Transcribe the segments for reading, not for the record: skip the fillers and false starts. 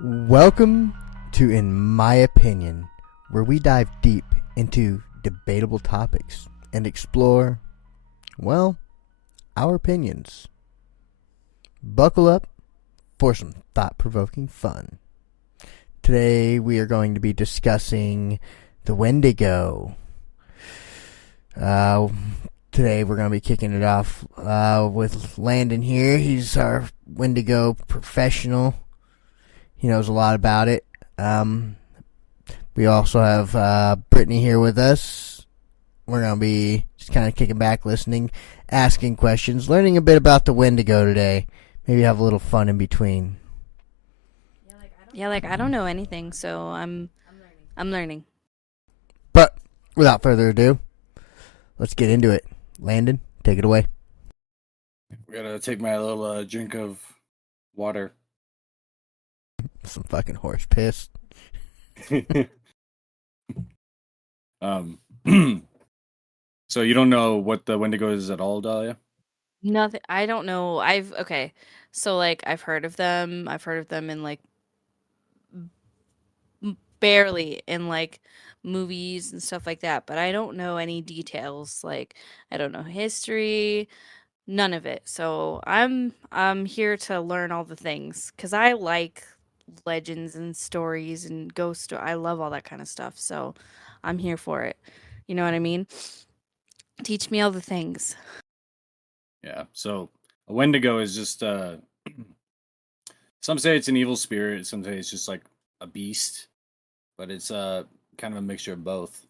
Welcome to In My Opinion, where we dive deep into debatable topics and explore, well, our opinions. Buckle up for some thought provoking fun. Today we are going to be discussing the Wendigo. Today we're going to be kicking it off with Landon here. He's our Wendigo professional. He knows a lot about it. We also have Brittany here with us. We're going to be just kind of kicking back, listening, asking questions, learning a bit about the Wendigo today. Maybe have a little fun in between. Yeah, like I don't know anything, so I'm learning. But without further ado, let's get into it. Landon, take it away. We gotta take my little drink of water. Some fucking horse piss. um, so you don't know what the Wendigo is at all, Dahlia? Nothing. I don't know. Okay. So like I've heard of them. I've heard of them in like barely in like movies and stuff like that, but I don't know any details. Like I don't know history, none of it. So I'm here to learn all the things cuz I like legends and stories and I love all that kind of stuff. So I'm here for it. You know what I mean? Teach me all the things. Yeah. So a Wendigo is just some say it's an evil spirit, some say it's just like a beast, but it's kind of a mixture of both.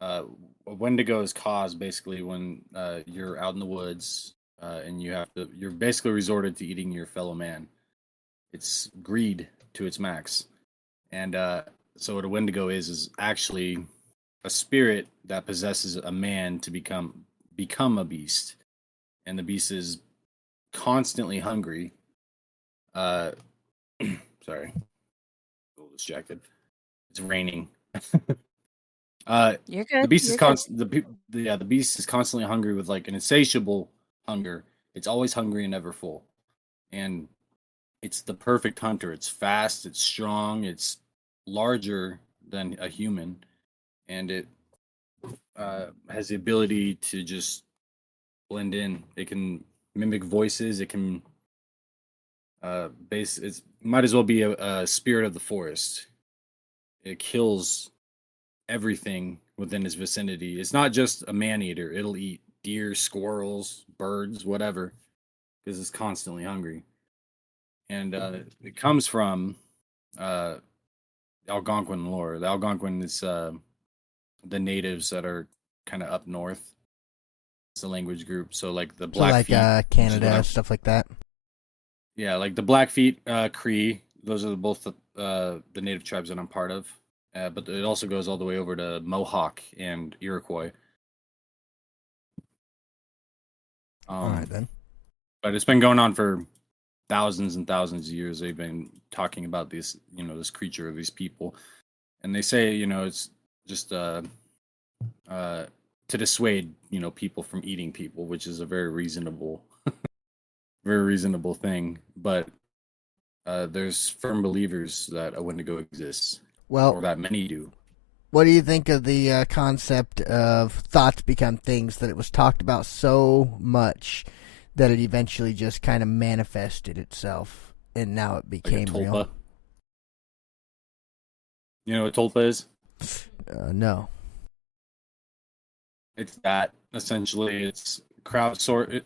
A Wendigo is caused basically when you're out in the woods and you're basically resorted to eating your fellow man. It's greed to its max. And so what a Wendigo is actually a spirit that possesses a man to become a beast, and the beast is constantly hungry. Uh, sorry, a little distracted. It's raining. You're The good. beast is You're good. constant. The beast is constantly hungry with like an insatiable hunger. It's always hungry and never full, and it's the perfect hunter. It's fast. It's strong. It's larger than a human, and it has the ability to just blend in. It can mimic voices. It can base. It might as well be a spirit of the forest. It kills everything within its vicinity. It's not just a man eater. It'll eat deer, squirrels, birds, whatever, because it's constantly hungry. And it comes from uh, Algonquin lore. The Algonquin is the natives that are kind of up north. It's a language group. So like the So like Blackfeet, which is what Canada, I stuff like that. yeah, like the Blackfeet, Cree. Those are both the native tribes that I'm part of. But it also goes all the way over to Mohawk and Iroquois. All right Um, then. but it's been going on for thousands and thousands of years. They've been talking about this, this creature of these people, and they say, it's just to dissuade, people from eating people, which is a very reasonable thing. But there's firm believers that a Wendigo exists, Well, or that many do. what do you think of the concept of thoughts become things, that it was talked about so much that it eventually just kind of manifested itself and now it Like a became real? tulpa. You know what tulpa is? No. It's that essentially. It's crowdsourced.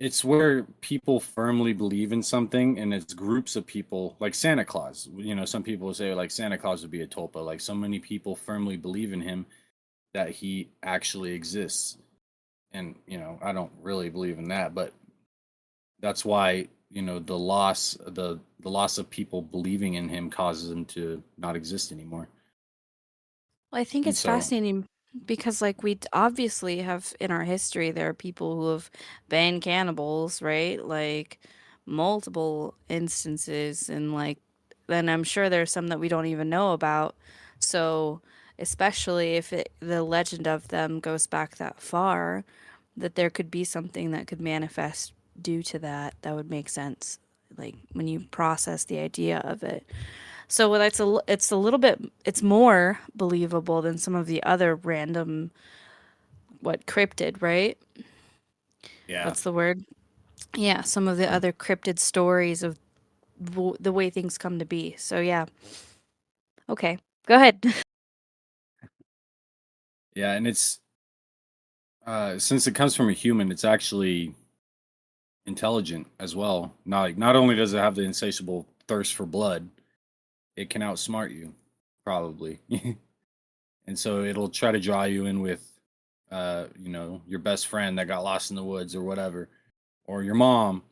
It's where people firmly believe in something, and it's groups of people, like Santa Claus. Some people say like Santa Claus would be a tulpa. Like so many people firmly believe in him that he actually exists. And I don't really believe in that, but that's why the loss of people believing in him causes him to not exist anymore. Well, I think And it's so fascinating because, like, obviously have in our history, there are people who have been cannibals, right? Like, multiple instances, and like, then I'm sure there's some that we don't even know about. So, especially if the legend of them goes back that far, that there could be something that could manifest due to that, that would make sense. like when you process the idea of it. So it's a little bit, it's more believable than some of the other random, what, cryptid, right? Yeah. What's the word? Yeah, some of the other cryptid stories of the way things come to be. So yeah, okay, go ahead. Yeah, and it's since it comes from a human, it's actually intelligent as well. Not only does it have the insatiable thirst for blood, it can outsmart you, probably. And so it'll try to draw you in with your best friend that got lost in the woods or whatever, or your mom.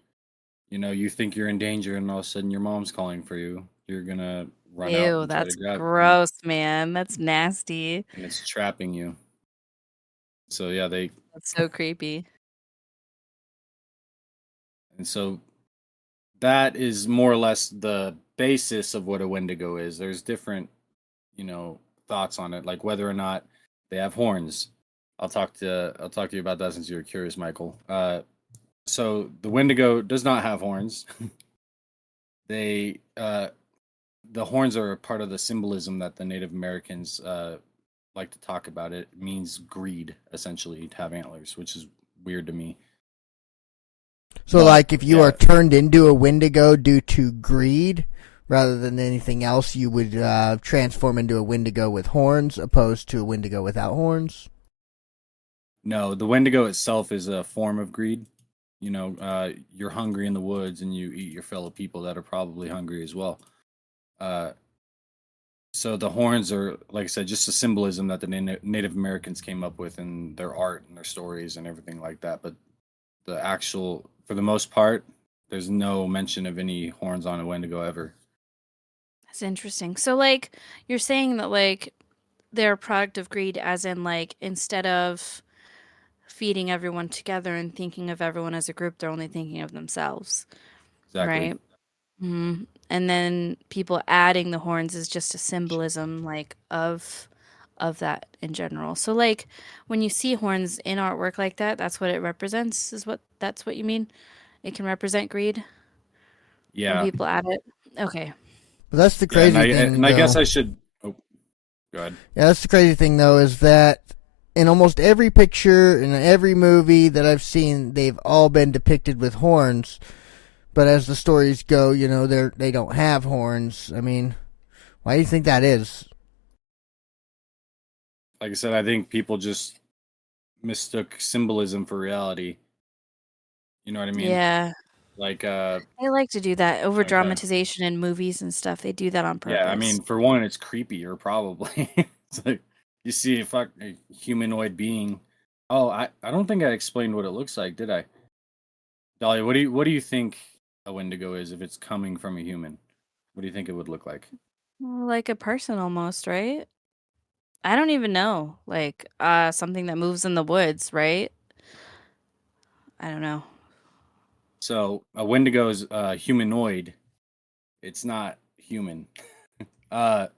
You think you're in danger, and all of a sudden your mom's calling for you. You're gonna run out Ew, and try to that's grab, gross, man. That's nasty. and it's trapping you. So yeah, they That's so creepy. and so that is more or less the basis of what a Wendigo is. There's different, thoughts on it, like whether or not they have horns. I'll talk to you about that since you were curious, Michael. So the Wendigo does not have horns. They the horns are a part of the symbolism that the Native Americans like to talk about. It means greed, essentially, to have antlers, which is weird to me. So, But like, if you are yeah, turned into a Wendigo due to greed rather than anything else, you would transform into a Wendigo with horns opposed to a Wendigo without horns? no, the Wendigo itself is a form of greed. You're hungry in the woods and you eat your fellow people that are probably hungry as well. Uh, so the horns are, like I said, just a symbolism that the Native Americans came up with in their art and their stories and everything like that. But for the most part, there's no mention of any horns on a Wendigo ever. That's interesting. So like you're saying that like they're a product of greed as in like instead of feeding everyone together and thinking of everyone as a group, they're only thinking of themselves, Exactly. right? And then people adding the horns is just a symbolism like of that in general. So like when you see horns in artwork like that, that's what it represents, that's what you mean? It can represent greed when Yeah. people add it. Okay. But that's the Yeah, and I crazy thing, and I guess though. I should. Oh, go ahead. Yeah, that's the crazy thing, though, is that in almost every picture, in every movie that I've seen, they've all been depicted with horns. But as the stories go, they don't have horns. I mean, why do you think that is? Like I said, I think people just mistook symbolism for reality. You know what I mean? Yeah. Like, They like to do that over like, dramatization in movies and stuff. They do that on yeah. I purpose. mean, for one, it's creepier. Probably, it's like you see a humanoid being. Oh, I don't think I explained what it looks like, did I? Dolly, what do you think a Wendigo is if it's coming from a human? What do you think it would look like? Like a person almost, right? I don't even know. Like something that moves in the woods, right? I don't know. So a Wendigo is humanoid. It's not human. Uh,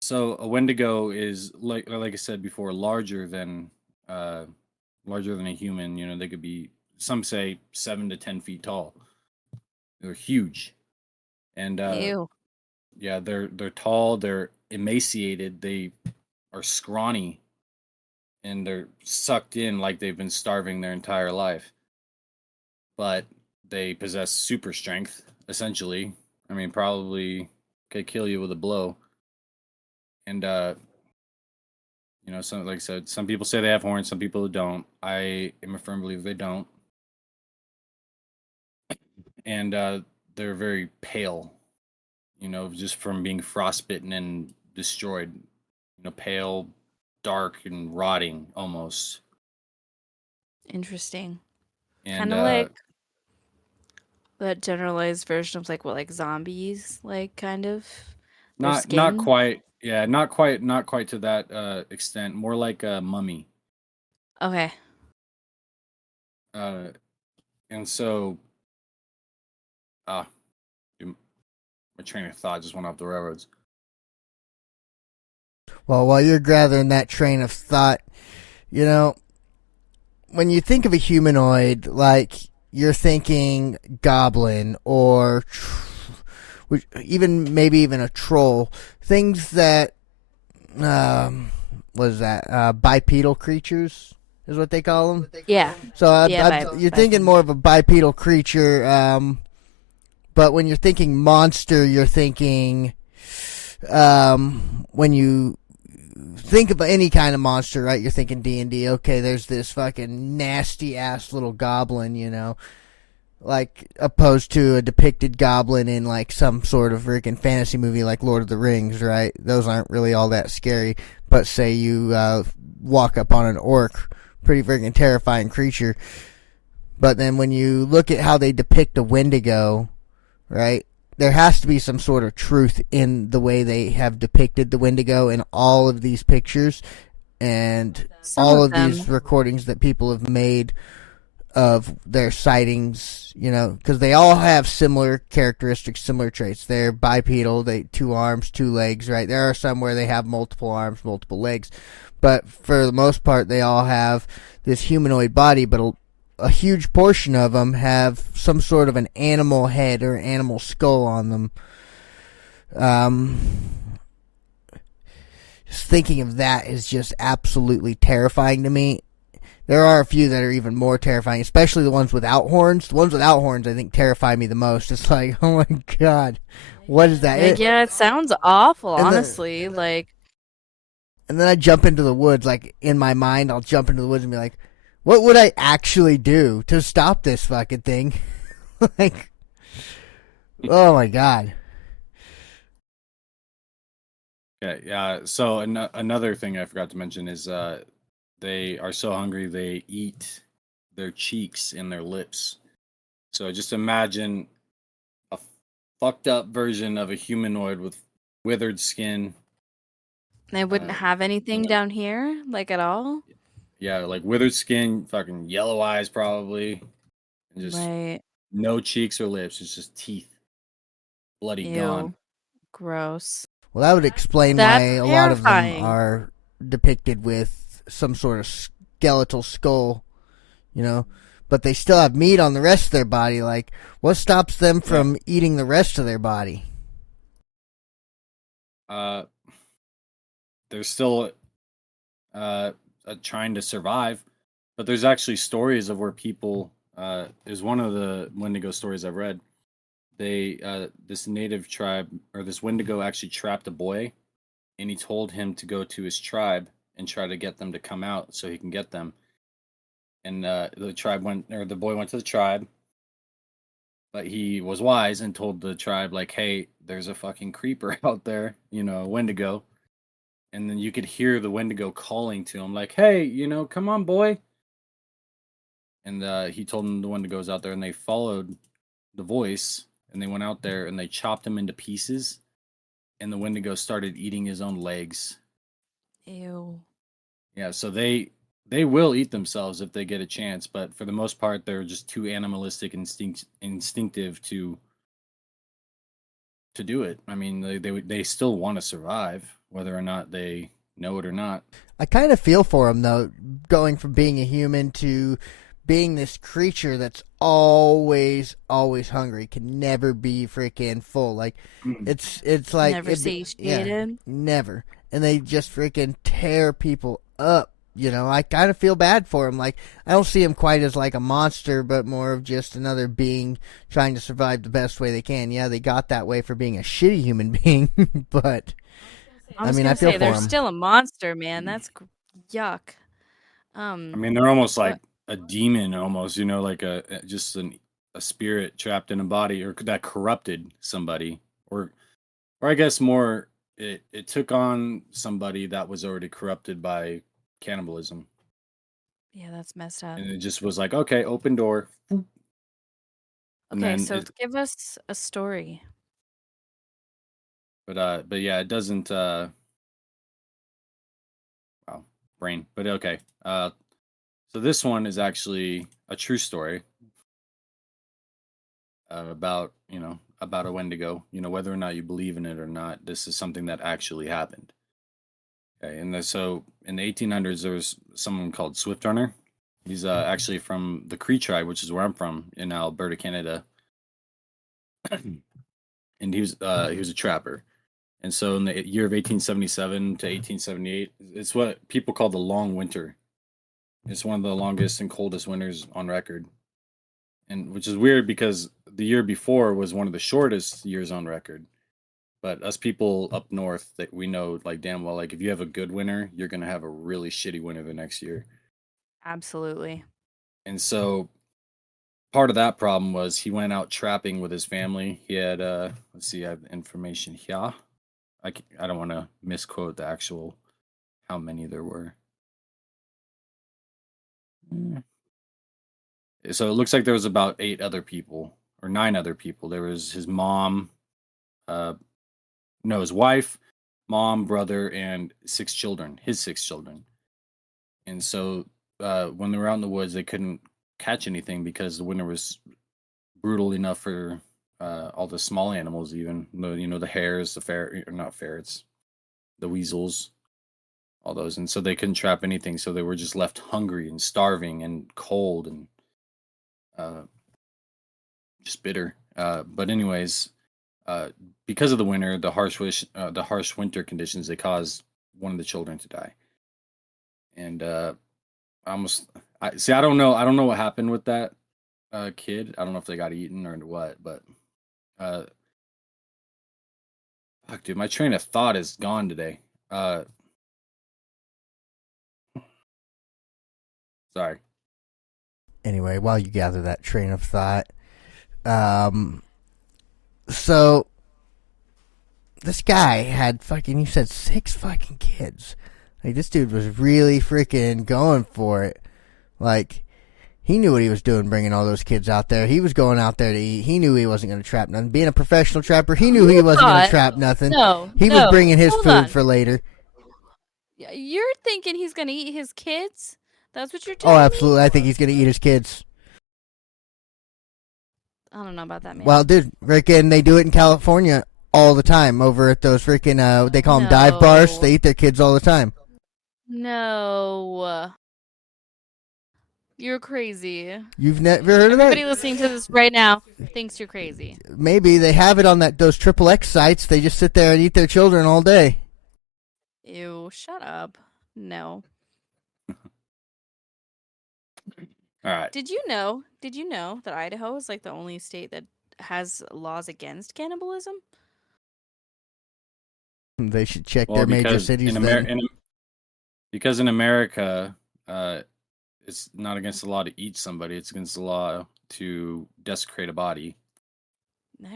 so a Wendigo is like I said before, uh larger than a human. They could be, some say, 7 to 10 feet tall. They're huge, and Ew. yeah, they're tall. They're emaciated. They are scrawny, and they're sucked in like they've been starving their entire life. But they possess super strength, essentially. I mean, probably could kill you with a blow. And some, like I said, some people say they have horns, some people don't. I am a firm believer they don't. And they're very pale, just from being frostbitten and destroyed. Pale, dark, and rotting almost. Interesting. And Kind of like that generalized version of like what like zombies like kind of their not skin. quite, yeah, not quite to that extent. More like a mummy. Okay. Uh, and so, uh, my train of thought just went off the railroads. Well, while you're gathering that train of thought, you know, when you think of a humanoid, like, you're thinking goblin or even maybe even a troll. Things that what is that? Bipedal creatures is what they call them. Yeah. So you're Bipedal. thinking more of a bipedal creature. But when you're thinking monster, you're thinking when you think of any kind of monster, right? You're thinking D&D. Okay, there's this fucking nasty ass little goblin, you know, like opposed to a depicted goblin in like some sort of freaking fantasy movie like Lord of the Rings, right? Those aren't really all that scary. But say you walk up on an orc, pretty freaking terrifying creature. But then when you look at how they depict a Wendigo, right? There has to be some sort of truth in the way they have depicted the Wendigo in all of these pictures and all of these recordings that people have made of their sightings, you know, because they all have similar characteristics, similar traits. They're bipedal, they 2 arms, 2 legs, right? There are some where they have multiple arms, multiple legs, but for the most part, they all have this humanoid body, but a huge portion of them have some sort of an animal head or animal skull on them. Just thinking of that is just absolutely terrifying to me. There are a few that are even more terrifying, especially the ones without horns. The ones without horns, I think, terrify me the most. It's like, oh my god, what is that? Yeah, it sounds awful, honestly. And then I jump into the woods. Like, in my mind, I'll jump into the woods and be like, what would I actually do to stop this fucking thing? Like, oh my god. Okay, yeah. So another thing I forgot to mention is they are so hungry they eat their cheeks and their lips. So just imagine a fucked up version of a humanoid with withered skin. They wouldn't have anything down here, like at all? Yeah, like withered skin, fucking yellow eyes probably. And just no cheeks or lips. It's just teeth. Bloody gone. Gross. Well, that would explain why a lot of them are depicted with some sort of skeletal skull, you know, but they still have meat on the rest of their body. Like, what stops them from eating the rest of their body? They're still trying to survive, but there's actually stories of where people is one of the Wendigo stories I've read. They this native tribe or this Wendigo actually trapped a boy, and he told him to go to his tribe and try to get them to come out so he can get them. And the boy went to the tribe, but he was wise and told the tribe like, "Hey, there's a fucking creeper out there, you know, Wendigo." And then you could hear the Wendigo calling to him like, "Hey, you know, come on, boy." And he told them the Wendigo's out there, and they followed the voice, and they went out there and they chopped him into pieces, and the Wendigo started eating his own legs. Ew. Yeah, so they will eat themselves if they get a chance, but for the most part, they're just too animalistic, instinctive to do it. I mean, they still want to survive, whether or not they know it or not. I kind of feel for them though, going from being a human to being this creature that's always hungry, can never be freaking full. Like it's like never satiated. Yeah, never. And they just freaking tear people up. You know, I kind of feel bad for him. Like, I don't see him quite as like a monster, but more of just another being trying to survive the best way they can. Yeah, they got that way for being a shitty human being, but I mean, I feel for they're them. still a monster, man. That's yuck. I mean, they're almost like a demon, almost. You know, like a spirit trapped in a body, or that corrupted somebody, or I guess more, it took on somebody that was already corrupted by cannibalism. Yeah, that's messed up. And it just was like, okay, open door. Okay, so give us a story. But yeah, it doesn't wow, brain. But okay. So this one is actually a true story about, you know, about a Wendigo. You know, whether or not you believe in it or not, this is something that actually happened. Okay, and so in the 1800s, there was someone called Swift Runner, He's actually from the Cree tribe, which is where I'm from in Alberta, Canada. And he was a trapper. And so in the year of 1877 to 1878, it's what people call the long winter. It's one of the longest and coldest winters on record. And which is weird because the year before was one of the shortest years on record. But us people up north, that we know like damn well, like if you have a good winter, you're gonna have a really shitty winter the next year. Absolutely. And so part of that problem was he went out trapping with his family. He had let's see, I have information here. I don't want to misquote the actual how many there were. So it looks like there was about 8 other people or 9 other people. There was his mom, no, his wife, mom, brother, and 6 children. His 6 children. And so when they were out in the woods, they couldn't catch anything because the winter was brutal enough for all the small animals, even the hares, not ferrets, the weasels, all those, and so they couldn't trap anything. So they were just left hungry and starving and cold and just bitter. But anyways, because of the winter, the harsh winter conditions, they caused one of the children to die. And I don't know. I don't know what happened with that kid. I don't know if they got eaten or what, but fuck, dude, my train of thought is gone today. Sorry. Anyway, while you gather that train of thought, so this guy had you said 6 fucking kids. Like, this dude was really freaking going for it. Like, he knew what he was doing bringing all those kids out there. He was going out there to eat. He knew he wasn't going to trap nothing. Being a professional trapper, he knew he wasn't going to trap nothing. He was bringing his food for later. You're thinking he's going to eat his kids? That's what you're telling Oh, me? absolutely. I think he's going to eat his kids. I don't know about that, man. Well, dude, freaking, they do it in California all the time over at those freaking, they call them dive bars. They eat their kids all the time. No. You're crazy. You've never heard of that? Everybody listening to this right now thinks you're crazy. Maybe they have it on those XXX sites. They just sit there and eat their children all day. Ew, shut up. No. All right. Did you know that Idaho is like the only state that has laws against cannibalism? They should check their major cities because in America, it's not against the law to eat somebody. It's against the law to desecrate a body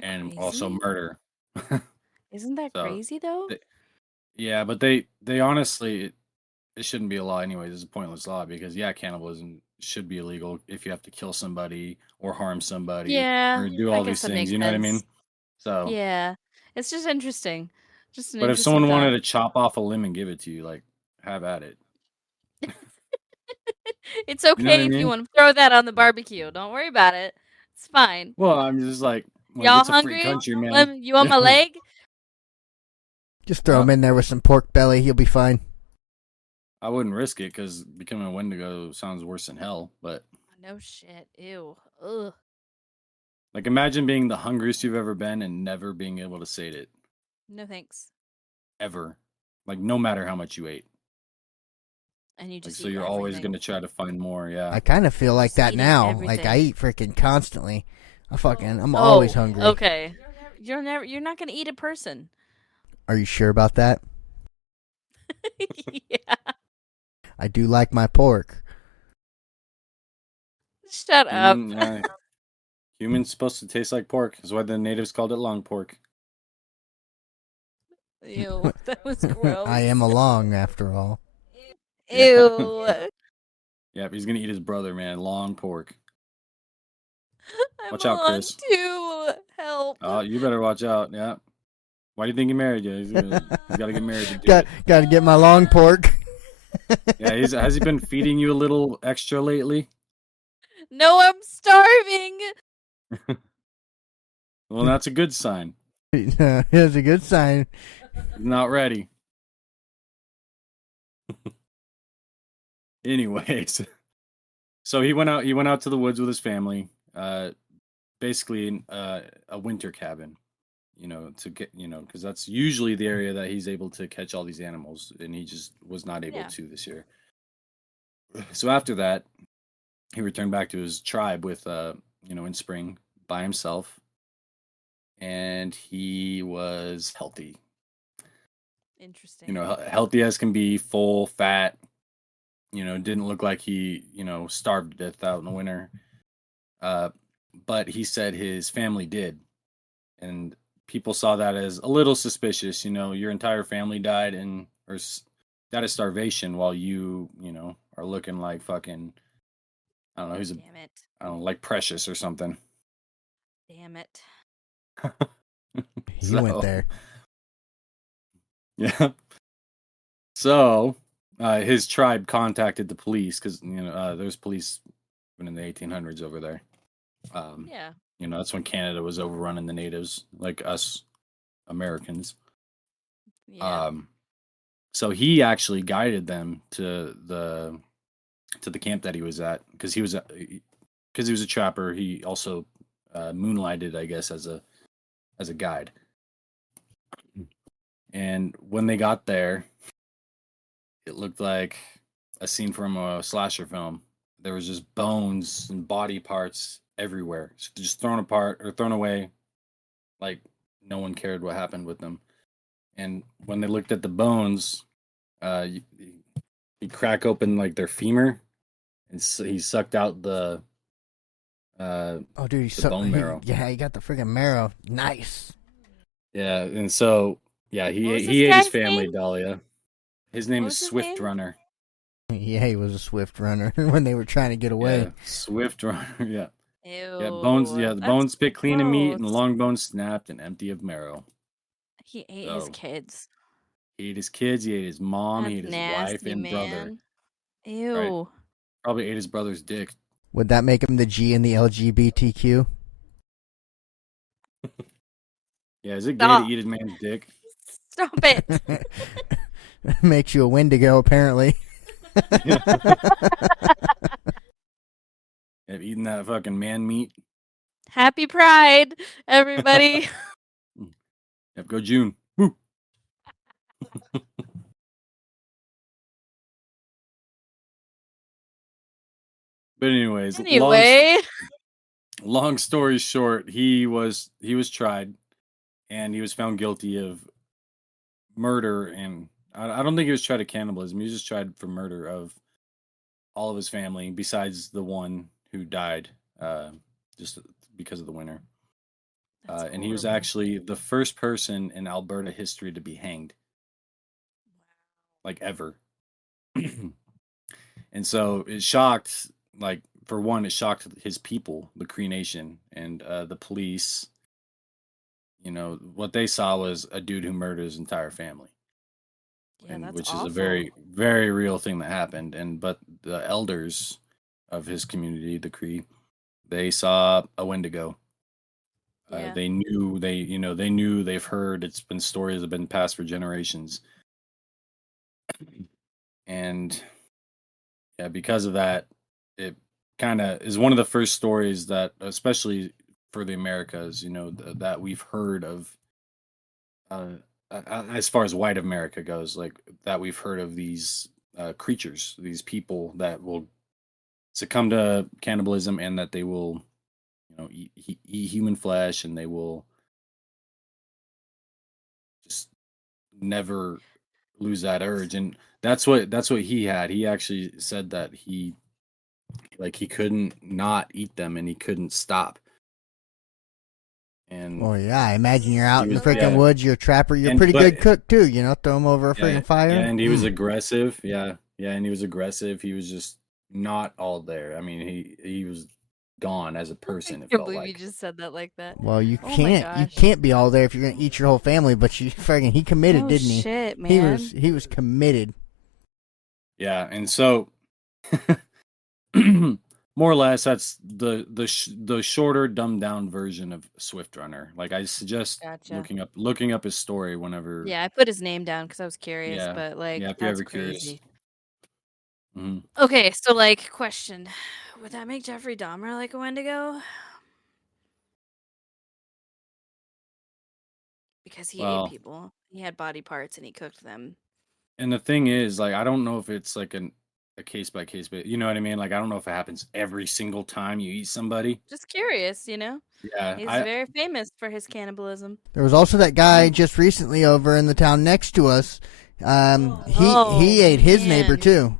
and also murder. Isn't that crazy though? Yeah, but they honestly, it shouldn't be a law anyways. It's a pointless law because cannibalism should be illegal if you have to kill somebody or harm somebody or do all these things. You know what I mean? So yeah, it's just interesting. But if someone wanted to chop off a limb and give it to you, like, have at it. It's okay if you want to throw that on the barbecue. Don't worry about it. It's fine. Well, I'm just like y'all it's hungry? A free country, man. You want my leg? Just throw him in there with some pork belly. He'll be fine. I wouldn't risk it because becoming a Wendigo sounds worse than hell. But no shit. Ew. Ugh. Like, imagine being the hungriest you've ever been and never being able to sate it. No thanks. Ever. Like, no matter how much you ate. And you just so you're always going to try to find more, yeah. I kind of feel like that now. Everything. Like, I eat freaking constantly. I'm always hungry. Okay. You're not going to eat a person. Are you sure about that? Yeah. I do like my pork. Shut up. Human's supposed to taste like pork. That's why the natives called it long pork. Ew, that was gross. I am a long, after all. Ew. Yeah, he's gonna eat his brother, man. Long pork. Watch out, Chris. Too. Help. Oh, you better watch out. Yeah. Why do you think he married you? He's got to get married to do Got to get my long pork. Yeah, has he been feeding you a little extra lately? No, I'm starving. Well, that's a good sign. That's a good sign. He's not ready. Anyways, So he went out. He went out to the woods with his family. Basically in a winter cabin. To get because that's usually the area that he's able to catch all these animals, and he just was not able Yeah. to this year. So after that, he returned back to his tribe with in spring by himself, and he was healthy. Interesting. Healthy as can be, full, fat. Didn't look like he starved to death out in the winter. But he said his family did, and people saw that as a little suspicious. Your entire family died died of starvation while you are looking like fucking, I don't know, Damn it. I don't know, like Precious or something. Damn it. He went there. Yeah. So his tribe contacted the police because there's police even in the 1800s over there. Yeah. That's when Canada was overrunning the natives, like us Americans. Yeah. So he actually guided them to the camp that he was at because he was a trapper. He also moonlighted, I guess, as a guide. And when they got there, it looked like a scene from a slasher film. There was just bones and body parts everywhere, just thrown apart or thrown away, like no one cared what happened with them. And when they looked at the bones, you crack open like their femur, and he sucked out the Oh, dude, bone marrow. He got the freaking marrow. Nice. Yeah, and so What he was ate this his guy's family, name? Dahlia. His name What is was his Swift name? Runner. Yeah, he was a swift runner when they were trying to get away. Yeah, Swift Runner. Yeah. Ew. Yeah, bones. Yeah, the that's bones spit clean of meat, and the gross. long bones snapped and empty of marrow. He ate his So kids. he ate his kids. He ate his mom. He That's ate his wife nasty, and brother. man. Ew. Right. Probably ate his brother's dick. Would that make him the G in the LGBTQ? Yeah, is it gay Stop. to eat his man's dick? Stop it. Makes you a Wendigo, apparently. Have eaten that fucking man meat. Happy Pride, everybody. Yep, go June. Woo. But anyways, Anyway. long story short, he was tried, and he was found guilty of murder, and I don't think he was tried of cannibalism. He was just tried for murder of all of his family, besides the one who died just because of the winter. That's And he was horrible. actually the first person in Alberta history to be hanged, like ever. And so it shocked, like, for one, it shocked his people, the Cree Nation, and the police. What they saw was a dude who murdered his entire family. Yeah, that's which awful. is a very, very real thing that happened. But the elders of his community, the Cree, they saw a Wendigo. Yeah. They knew they've heard, it's been stories that have been passed for generations. And yeah, because of that, it kind of is one of the first stories that, especially for the Americas, that we've heard of, as far as white America goes, like that we've heard of these creatures, these people that will succumb to cannibalism, and that they will, eat human flesh, and they will just never lose that urge. And that's what he had. He actually said that he couldn't not eat them, and he couldn't stop. And Oh yeah, I imagine you're out in the was- freaking yeah. woods. You're a trapper. You're a And- pretty but- good cook too. Throw them over a yeah, freaking fire. yeah, and he was aggressive. Yeah, and he was aggressive. He was just not all there. I mean, he was gone as a person. I It can't felt believe like. you just said that like that. Well, you Oh my can't gosh. be all there if you're gonna eat your whole family. But he committed, Oh, didn't he? shit, man. He was committed. Yeah, and so more or less, that's the shorter, dumbed down version of Swift Runner. Like, I suggest Gotcha. looking up his story whenever. Yeah, I put his name down because I was curious, Yeah. but like Yeah, if you're that's ever curious. crazy. Mhm. Okay, so like question. Would that make Jeffrey Dahmer like a Wendigo? Because he ate Well, people. He had body parts and he cooked them. and the thing is, like, I don't know if it's like a case by case, but you know what I mean. Like, I don't know if it happens every single time you eat somebody. Just curious, you know? Yeah, He's very famous for his cannibalism. There was also that guy I'm just recently over in the town next to us. Oh, He ate his neighbor man. too.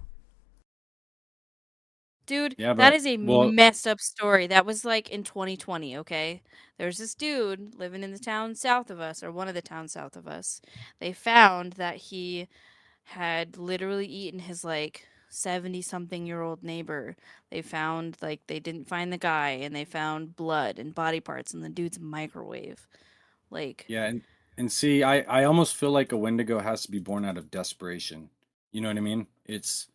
Dude, yeah, that but is a well, messed up story. That was like in 2020, okay? There's this dude living in the town south of us, or one of the towns south of us. They found that he had literally eaten his like 70 something year old neighbor. They found like they didn't find the guy and they found blood and body parts in the dude's microwave. Like, yeah, and see, I almost feel like a Wendigo has to be born out of desperation. You know what I mean? It's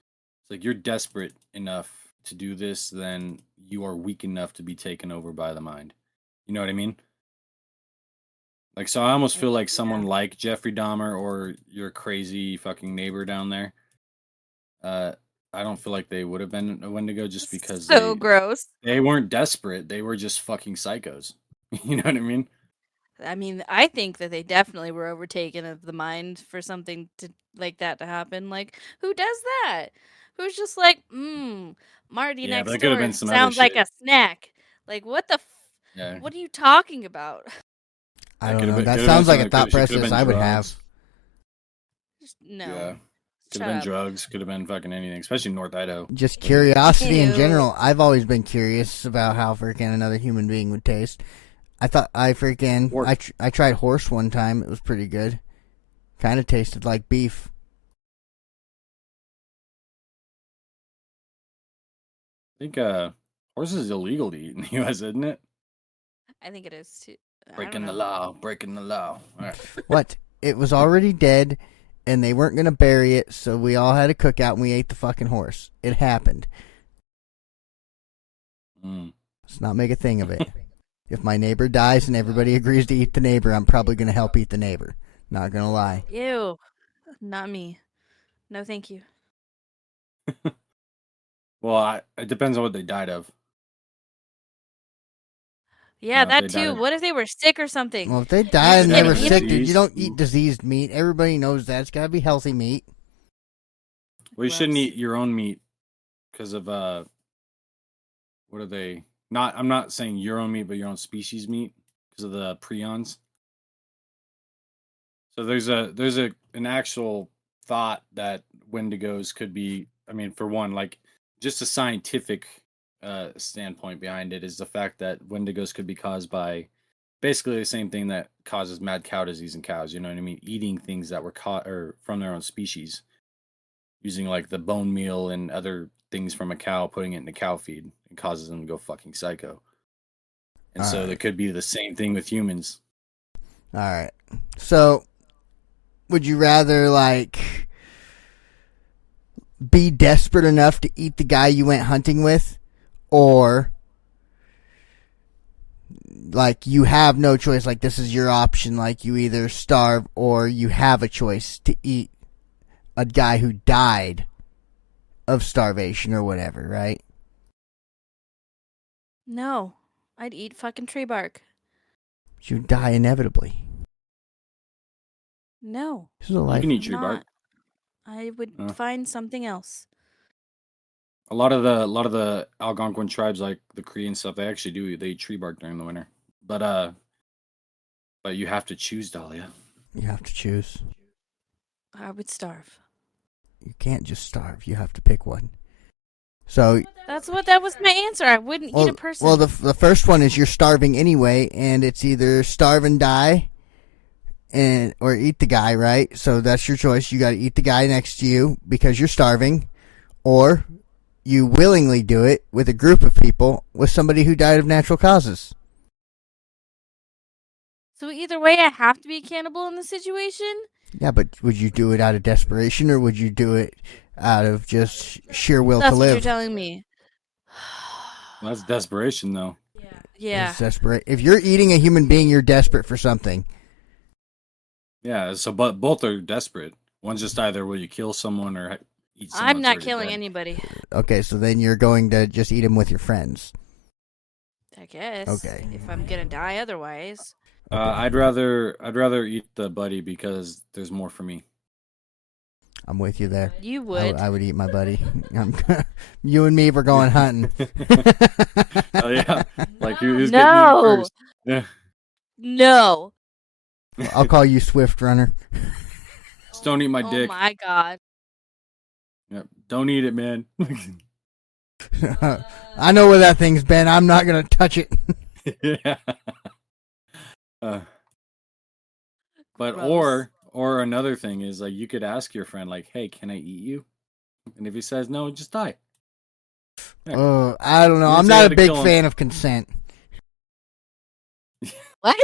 like you're desperate enough to do this, then you are weak enough to be taken over by the mind. You know what I mean? Like, so I almost feel like someone yeah. like Jeffrey Dahmer or your crazy fucking neighbor down there. Uh, I don't feel like they would have been a Wendigo just because So gross. they weren't desperate. They were just fucking psychos. You know what I mean? I mean, I think that they definitely were overtaken of the mind for something to like that to happen. Like, who does that? Who's just like, Marty Yeah, but next it could have door been some other sounds like shit. a snack. Like, what the? Yeah, What are you talking about? I that don't could have know. been. That Could have been sounds like a something. thought Could have process been I would have. drugs. Just, no. Yeah, could Shut have been up. drugs. Could have been fucking anything, especially North Idaho. Just curiosity in Ew. general. I've always been curious about how freaking another human being would taste. I thought I tried horse one time. It was pretty good. Kind of tasted like beef. I think horses is illegal to eat in the U.S., isn't it? I think it is too. I don't Breaking the know. law. Breaking the law. All right. What? It was already dead, and they weren't going to bury it, so we all had a cookout and we ate the fucking horse. It happened. Let's not make a thing of it. If my neighbor dies and everybody agrees to eat the neighbor, I'm probably going to help eat the neighbor. Not going to lie. Ew. Not me. No, thank you. Well, it depends on what they died of. Yeah, If they that died too. of, What if they were sick or something? Well, if they You're died just and they gonna were eat sick, them? dude, you don't Disease. eat diseased meat. Everybody knows that. It's got to be healthy meat. well, you shouldn't Gross. eat your own meat because of what are they? Not. I'm not saying your own meat, but your own species meat because of the prions. So there's an actual thought that Wendigos could be. I mean, for one, like just a scientific standpoint behind it is the fact that Wendigos could be caused by basically the same thing that causes mad cow disease in cows. You know what I mean? Eating things that were caught or from their own species, using like the bone meal and other things from a cow, putting it in the cow feed, it causes them to go fucking psycho. And All so right. it could be the same thing with humans. All right. So, would you rather, like, be desperate enough to eat the guy you went hunting with, or like you have no choice, like this is your option, like you either starve or you have a choice to eat a guy who died of starvation or whatever, right? No. I'd eat fucking tree bark. You die inevitably. No. This is a You life. can eat I'm tree bark. not. I would Uh, find something else. A lot of the Algonquin tribes, like the Cree and stuff, they actually do they eat tree bark during the winter. But you have to choose, Dahlia. You have to choose. I would starve. You can't just starve. You have to pick one. So, That was my answer. I wouldn't eat a person. well, the first one is you're starving anyway, and it's either starve and die, or eat the guy, right? So that's your choice. You got to eat the guy next to you because you're starving, or you willingly do it with a group of people with somebody who died of natural causes. So either way, I have to be a cannibal in the situation. Yeah, but would you do it out of desperation, or would you do it out of just sheer will That's to what you're live? telling me. Well, that's desperation, though. Yeah. It's desperate. If you're eating a human being, you're desperate for something. Yeah. So, but both are desperate. One's just either will you kill someone or eat I'm someone not that's already killing dead. anybody. Okay, so then you're going to just eat him with your friends. I guess. Okay. If I'm gonna die otherwise. I'd rather eat the buddy because there's more for me. I'm with you there. You would. I would eat my buddy. You and me, we're going hunting. Oh yeah, like who's getting No. eaten first? Yeah, No. I'll call you Swift Runner. just don't eat my Oh dick. my god. Yep. Don't eat it, man. I know where that thing's been. I'm not gonna touch it. Yeah. But Gross. or another thing is like you could ask your friend like, "Hey, can I eat you?" And if he says no, just die. Yeah. I don't know. You didn't I'm say you not had a to big kill him. fan of consent. What?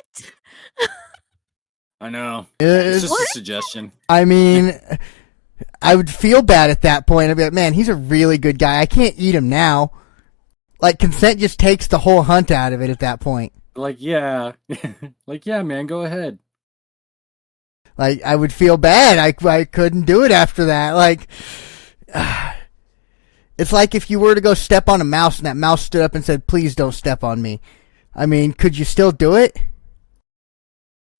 I know. It's just What? a suggestion. I mean, I would feel bad at that point. I'd be like, man, he's a really good guy. I can't eat him now. Like, consent just takes the whole hunt out of it at that point. Like, yeah. Like, yeah, man, go ahead. Like, I would feel bad. I couldn't do it after that. Like, it's like if you were to go step on a mouse and that mouse stood up and said, please don't step on me. I mean, could you still do it?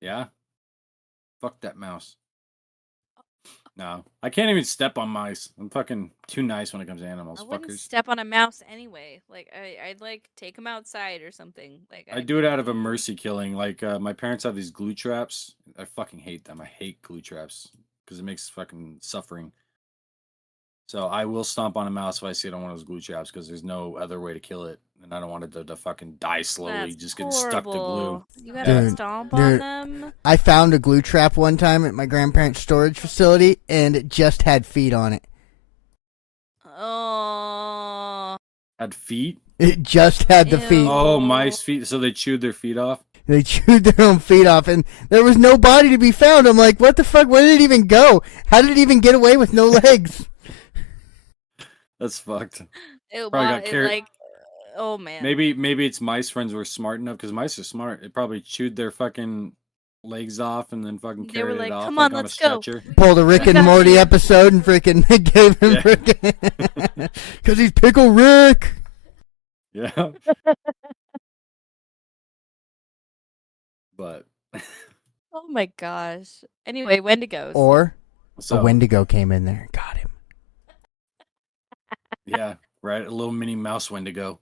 Yeah. Fuck that mouse. No. I can't even step on mice. I'm fucking too nice when it comes to animals, I wouldn't fuckers. step on a mouse anyway. Like I'd like take him outside or something. Like I do it out of a mercy killing. Like, my parents have these glue traps. I fucking hate them. I hate glue traps because it makes fucking suffering. So I will stomp on a mouse if I see it on one of those glue traps because there's no other way to kill it. And I don't want it to fucking die slowly, That's just getting stuck to glue. horrible. You gotta Dude, stomp dude. on them. I found a glue trap one time at my grandparents' storage facility, and it just had feet on it. Oh. Had feet? It just had the Ew. feet. Oh, mice feet. So they chewed their feet off? They chewed their own feet off, and there was no body to be found. I'm like, what the fuck? Where did it even go? How did it even get away with no legs? That's fucked. It, Probably got carried. like, oh man. Maybe its mice friends were smart enough because mice are smart. It probably chewed their fucking legs off and then fucking They were carried like, it off "Come like on, on a let's go." stretcher. Pulled a Rick and got Morty you. episode and freaking gave him Yeah. freaking because he's Pickle Rick. Yeah. But Oh my gosh. Anyway, Wendigos. Or so a Wendigo came in there and got him. yeah, right. A little mini mouse Wendigo.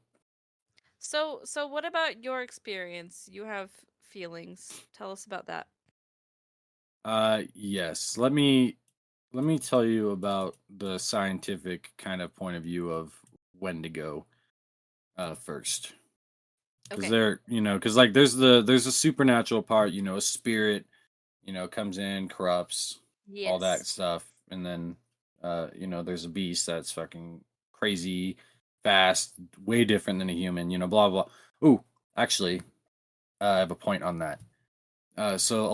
So what about your experience? You have feelings. Tell us about that. Yes. Let me tell you about the scientific kind of point of view of Wendigo first. Because Okay. they're, because like there's a supernatural part, a spirit, comes in, corrupts, all that Yes. stuff, and then there's a beast that's fucking crazy, fast, way different than a human, blah blah. Ooh, actually, I have a point on that. So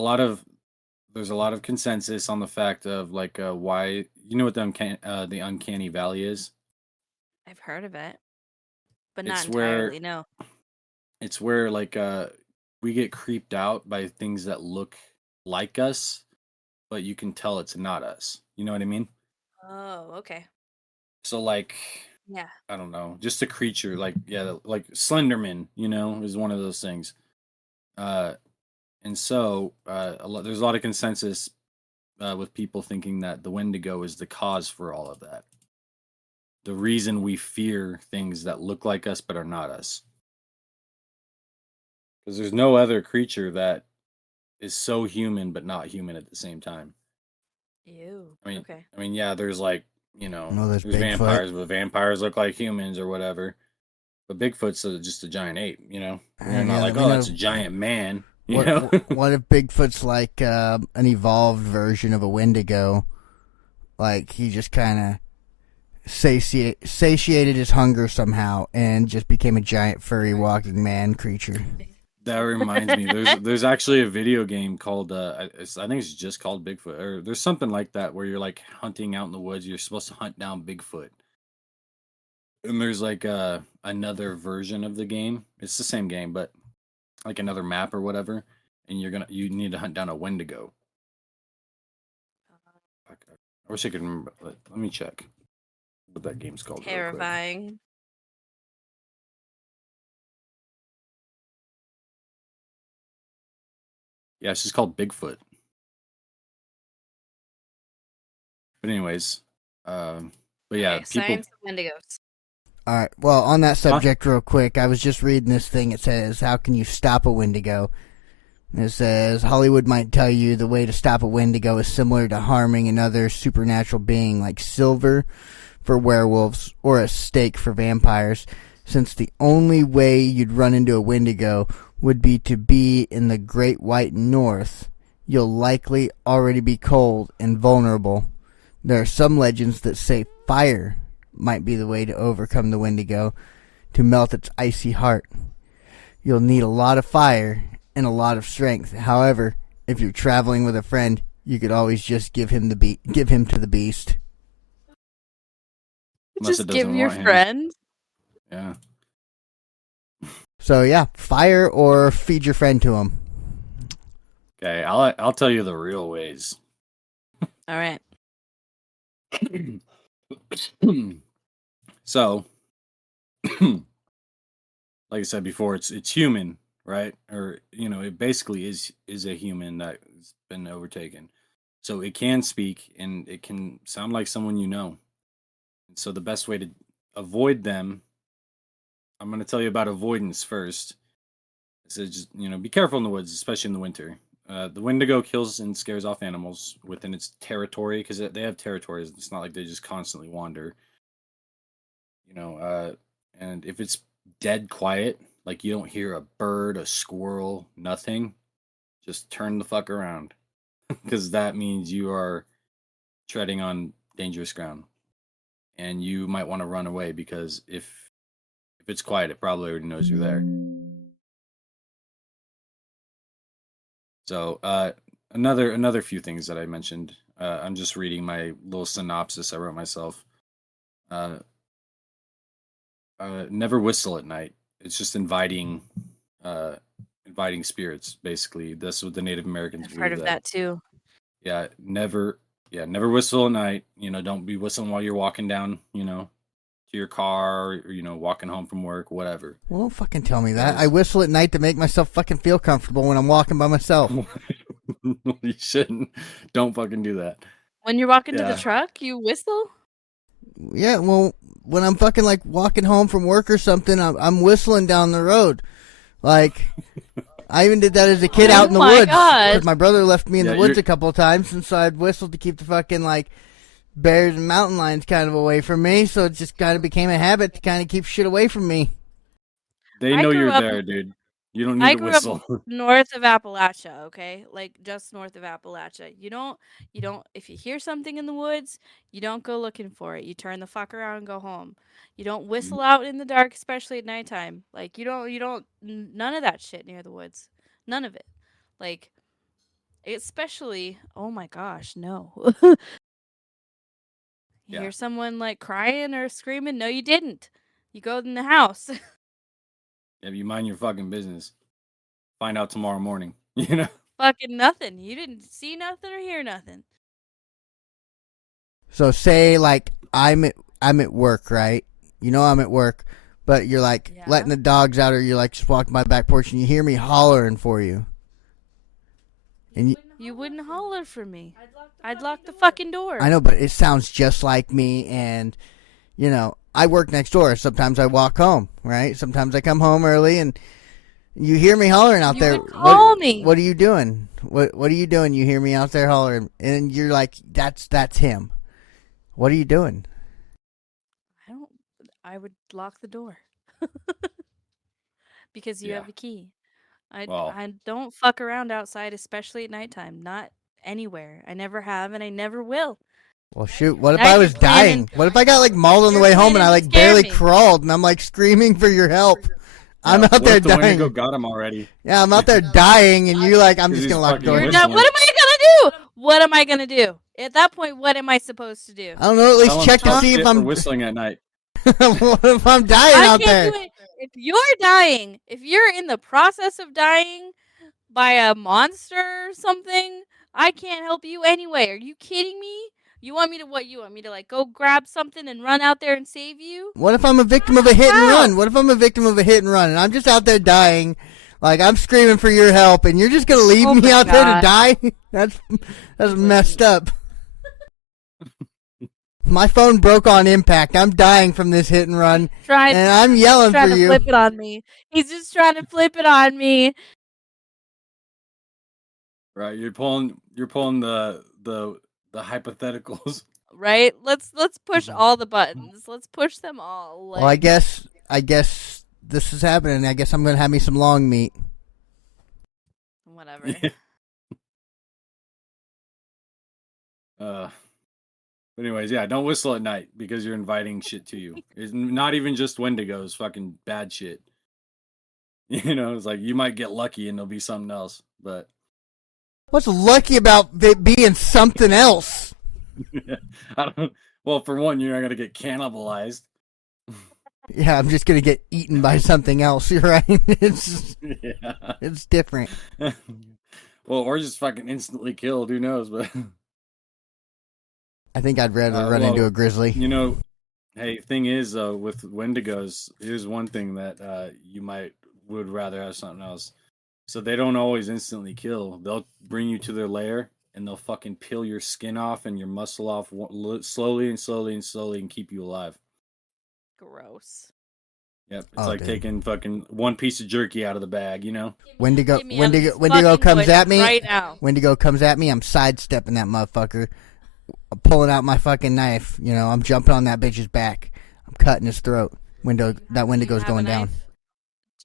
there's a lot of consensus on the fact of like why what the uncanny valley is. I've heard of it. But It's not where- entirely, no. It's where like we get creeped out by things that look like us, but you can tell it's not us. You know what I mean? Oh, okay. So like Yeah. I don't know, just a creature like like Slenderman, is one of those things. And so there's a lot of consensus with people thinking that the Wendigo is the cause for all of that. The reason we fear things that look like us but are not us. Because there's no other creature that is so human but not human at the same time. Ew. I mean, Okay. yeah, there's like, No, there's Bigfoot. vampires, but vampires look like humans or whatever. But Bigfoot's just a giant ape, You're Yeah, not like, we oh, know- that's a giant man. What if Bigfoot's like an evolved version of a Wendigo? Like he just kind of satiated his hunger somehow and just became a giant furry walking man creature. That reminds me, there's actually a video game called I think it's just called Bigfoot, or there's something like that where you're like hunting out in the woods. You're supposed to hunt down Bigfoot, and there's like another version of the game. It's the same game, but like another map or whatever, and you need to hunt down a Wendigo. Fuck, I wish I could remember. Let me check. what that game's called. Real quick. Terrifying. Yeah, it's just called Bigfoot. But anyways, but yeah, Okay, people. Science of Wendigos. All right. Well, on that subject, real quick, I was just reading this thing. It says, "How can you stop a Wendigo?" And it says Hollywood might tell you the way to stop a Wendigo is similar to harming another supernatural being, like silver for werewolves or a stake for vampires, since the only way you'd run into a Wendigo would be to be in the Great White North. You'll likely already be cold and vulnerable. There are some legends that say fire might be the way to overcome the Wendigo, to melt its icy heart. You'll need a lot of fire and a lot of strength. However, if you're traveling with a friend, you could always just give him to the beast. Unless Just it doesn't give your want him. friend. Yeah. So yeah, fire or feed your friend to him. Okay, I'll tell you the real ways. All right. So, like I said before, it's human, right? Or it basically is a human that's been overtaken. So it can speak and it can sound like someone you know. And so the best way to avoid them, I'm going to tell you about avoidance first. So just be careful in the woods, especially in the winter. The Wendigo kills and scares off animals within its territory because they have territories. It's not like they just constantly wander. And if it's dead quiet, like you don't hear a bird, a squirrel, nothing, just turn the fuck around because that means you are treading on dangerous ground, and you might want to run away because if it's quiet, it probably already knows you're there. So another few things that I mentioned. I'm just reading my little synopsis I wrote myself. Never whistle at night. It's just inviting spirits. Basically, that's what the Native Americans I've believe. heard of that too. Yeah, never whistle at night. Don't be whistling while you're walking down. To your car, or walking home from work, whatever. Well, don't fucking tell me that. I whistle at night to make myself fucking feel comfortable when I'm walking by myself. You shouldn't. Don't fucking do that. When you're walking to the truck, you whistle? Yeah, well, when I'm fucking like walking home from work or something, I'm whistling down the road. Like, I even did that as a kid out in the woods. Because my brother left me in the woods a couple of times, and so I'd whistle to keep the fucking, like, bears and mountain lions kind of away from me, so it just kind of became a habit to kind of keep shit away from me. They know you're there, dude. You don't need to whistle. I grew up north of Appalachia, okay? Like, just north of Appalachia. You don't, if you hear something in the woods, you don't go looking for it. You turn the fuck around and go home. You don't whistle out in the dark, especially at nighttime. Like, you don't, none of that shit near the woods. None of it. Like, especially, oh my gosh, no. You hear someone, like, crying or screaming? No, you didn't. You go in the house. Yeah, you mind your fucking business. Find out tomorrow morning, Fucking nothing. You didn't see nothing or hear nothing. So say like I'm at work, right? I'm at work, but you're like letting the dogs out, or you're like just walking by the back porch and you hear me hollering for you. And you wouldn't holler for me. I'd lock the fucking door. I know, but it sounds just like me, and I work next door. Sometimes I walk home, right? Sometimes I come home early, and you hear me hollering out there. Call me. What are you doing? What are you doing? You hear me out there hollering, and you're like, "That's him." What are you doing? I would lock the door because you have a key. I don't fuck around outside, especially at nighttime. Not anywhere. I never have, and I never will. Well, shoot, what if I was dying? What if I got, like, mauled on the way home and I, like, barely crawled and I'm, like, screaming for your help? I'm out there dying. Wendigo got him already. Yeah, I'm out there dying and you're like, I'm just going to lock the door. What am I going to do? What am I going to do? At that point, what am I supposed to do? I don't know, at least check to see if I'm... whistling at night. What if I'm dying out there? If you're dying, if you're in the process of dying by a monster or something, I can't help you anyway. Are you kidding me? You want me to what? You want me to like go grab something and run out there and save you? What if I'm a victim of a hit and How? run? What if I'm a victim of a hit and run and I'm just out there dying? Like I'm screaming for your help and you're just gonna leave Oh me my out there to God. die? That's messed up. My phone broke on impact. I'm dying from this hit and run, Trying and I'm yelling for to you. flip it on me. He's just trying to flip it on me. Right, you're pulling the hypotheticals. Right? Let's push all the buttons. Let's push them all. Like, Well, I guess this is happening. I guess I'm gonna have me some long meat. whatever. Yeah. But anyways, yeah, don't whistle at night because you're inviting shit to you. It's not even just Wendigos, fucking bad shit. You know, it's like you might get lucky and there'll be something else. But What's lucky about it being something else? I don't. Well, for one, you're not gonna get cannibalized. Yeah, I'm just gonna get eaten by something else. You're right. Yeah. It's different. Well, or just fucking instantly killed. Who knows? But I think I'd rather run into a grizzly. you know, hey, thing is, with Wendigos, here's one thing that you would rather have something else. So they don't always instantly kill. They'll bring you to their lair and they'll fucking peel your skin off and your muscle off slowly and keep you alive. Gross. Yep, it's like dude. taking fucking one piece of jerky out of the bag, you know? Wendigo Get me out of this Wendigo fucking comes voice at me. right now. Wendigo comes at me. I'm sidestepping that motherfucker. I'm pulling out my fucking knife. You know, I'm jumping on that bitch's back. I'm cutting his throat. That Do you Wendigo's have a going down. knife?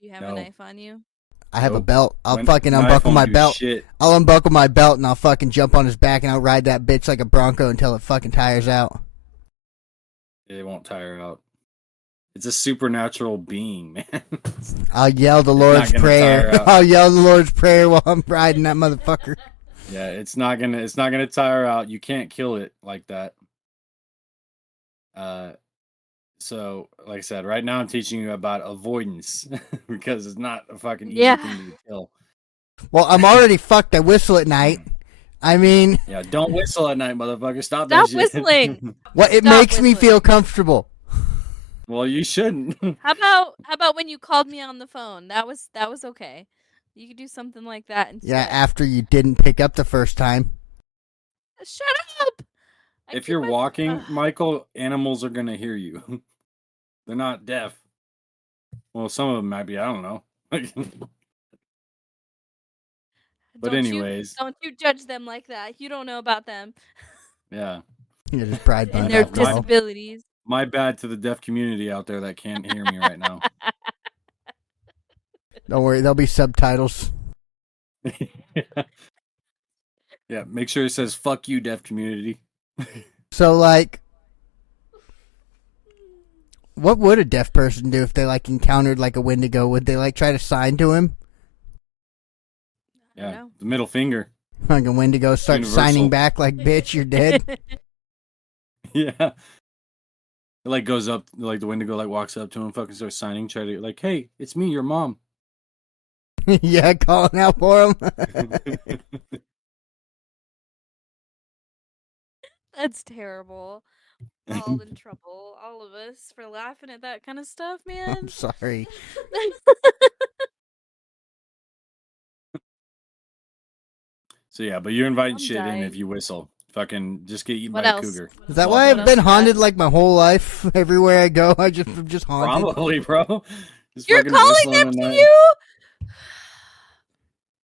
Do you have No. a knife on you? I have a Nope. belt. I'll fucking Knife unbuckle won't my do belt. shit. I'll unbuckle my belt and I'll fucking jump on his back and I'll ride that bitch like a bronco until it fucking tires out. It won't tire out. It's a supernatural being, man. I'll yell the not Lord's gonna Prayer. tire out. I'll yell the Lord's Prayer while I'm riding that motherfucker. Yeah, it's not gonna tire out. You can't kill it like that. So like I said, right now I'm teaching you about avoidance because it's not a fucking easy Yeah. thing to kill. Well, I'm already fucked. I whistle at night. I mean, Yeah, don't whistle at night, motherfucker. Stop Stop that shit. whistling. what it Stop makes me whistling. feel comfortable. Well, you shouldn't. How about when you called me on the phone? That was okay. You could do something like that instead. Yeah, after you didn't pick up the first time. Shut up. I If keep you're my- walking, Ugh. Michael, animals are gonna hear you. They're not deaf. Well, some of them might be. I don't know. But anyways, don't you judge them like that. You don't know about them yeah. You're just pride and button. their bad. disabilities. My bad to the deaf community out there that can't hear me right now. Don't worry, there'll be subtitles. Yeah, make sure it says "fuck you, deaf community." So, like, what would a deaf person do if they, like, encountered, like, a Wendigo? Would they, like, try to sign to him? I don't Yeah, know. the middle finger. Like a Wendigo starts Universal. signing back like, bitch, you're dead? Yeah, it like goes up, like the Wendigo like walks up to him, fucking starts signing, try to like, "Hey, it's me, your mom." Yeah, calling out for him. That's terrible. We're all in trouble, all of us, for laughing at that kind of stuff, man. I'm sorry. So yeah, but you're inviting I'm shit in dying. if you whistle. Fucking just get eaten What by else? a cougar. Is that Well, why what I've been else you got? haunted like my whole life? Everywhere I go, I'm just haunted. Probably, bro. Just You're fucking calling whistling them at to night. you?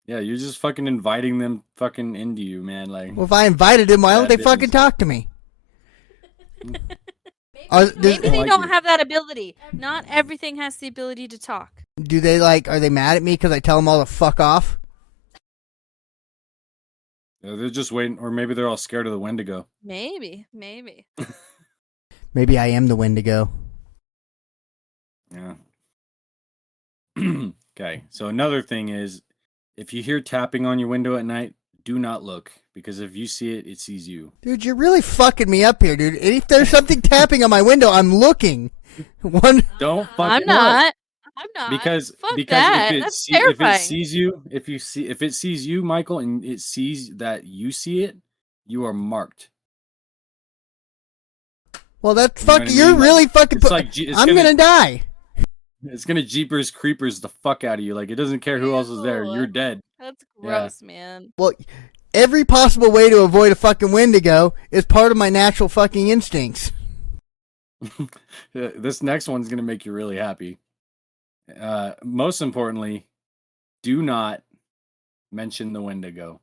Yeah, you're just fucking inviting them fucking into you, man. Like, Well, if I invited them, why don't Bad they fucking business. talk to me? Maybe they like don't you. have that ability. Not everything has the ability to talk. Do they like? Are they mad at me because I tell them all to fuck off? They're just waiting, or maybe they're all scared of the Wendigo. Maybe. Maybe I am the Wendigo. Yeah. Okay. So another thing is, if you hear tapping on your window at night, do not look, because if you see it, it sees you. Dude, you're really fucking me up here, dude. If there's something tapping on my window, I'm looking. One. Don't fucking I'm look. not. I'm not. Because Fuck because that. if it That's if terrifying. it sees you, if it sees you, Michael, and it sees that you see it, you are marked. Well, that's You know what fucking. I You're mean? really fucking. It's like I'm gonna die. It's gonna Jeepers Creepers the fuck out of you. Like it doesn't care who else is there. Ew. You're dead. That's Yeah. gross, man. Well, every possible way to avoid a fucking Wendigo is part of my natural fucking instincts. This next one's gonna make you really happy. Most importantly, do not mention the Wendigo.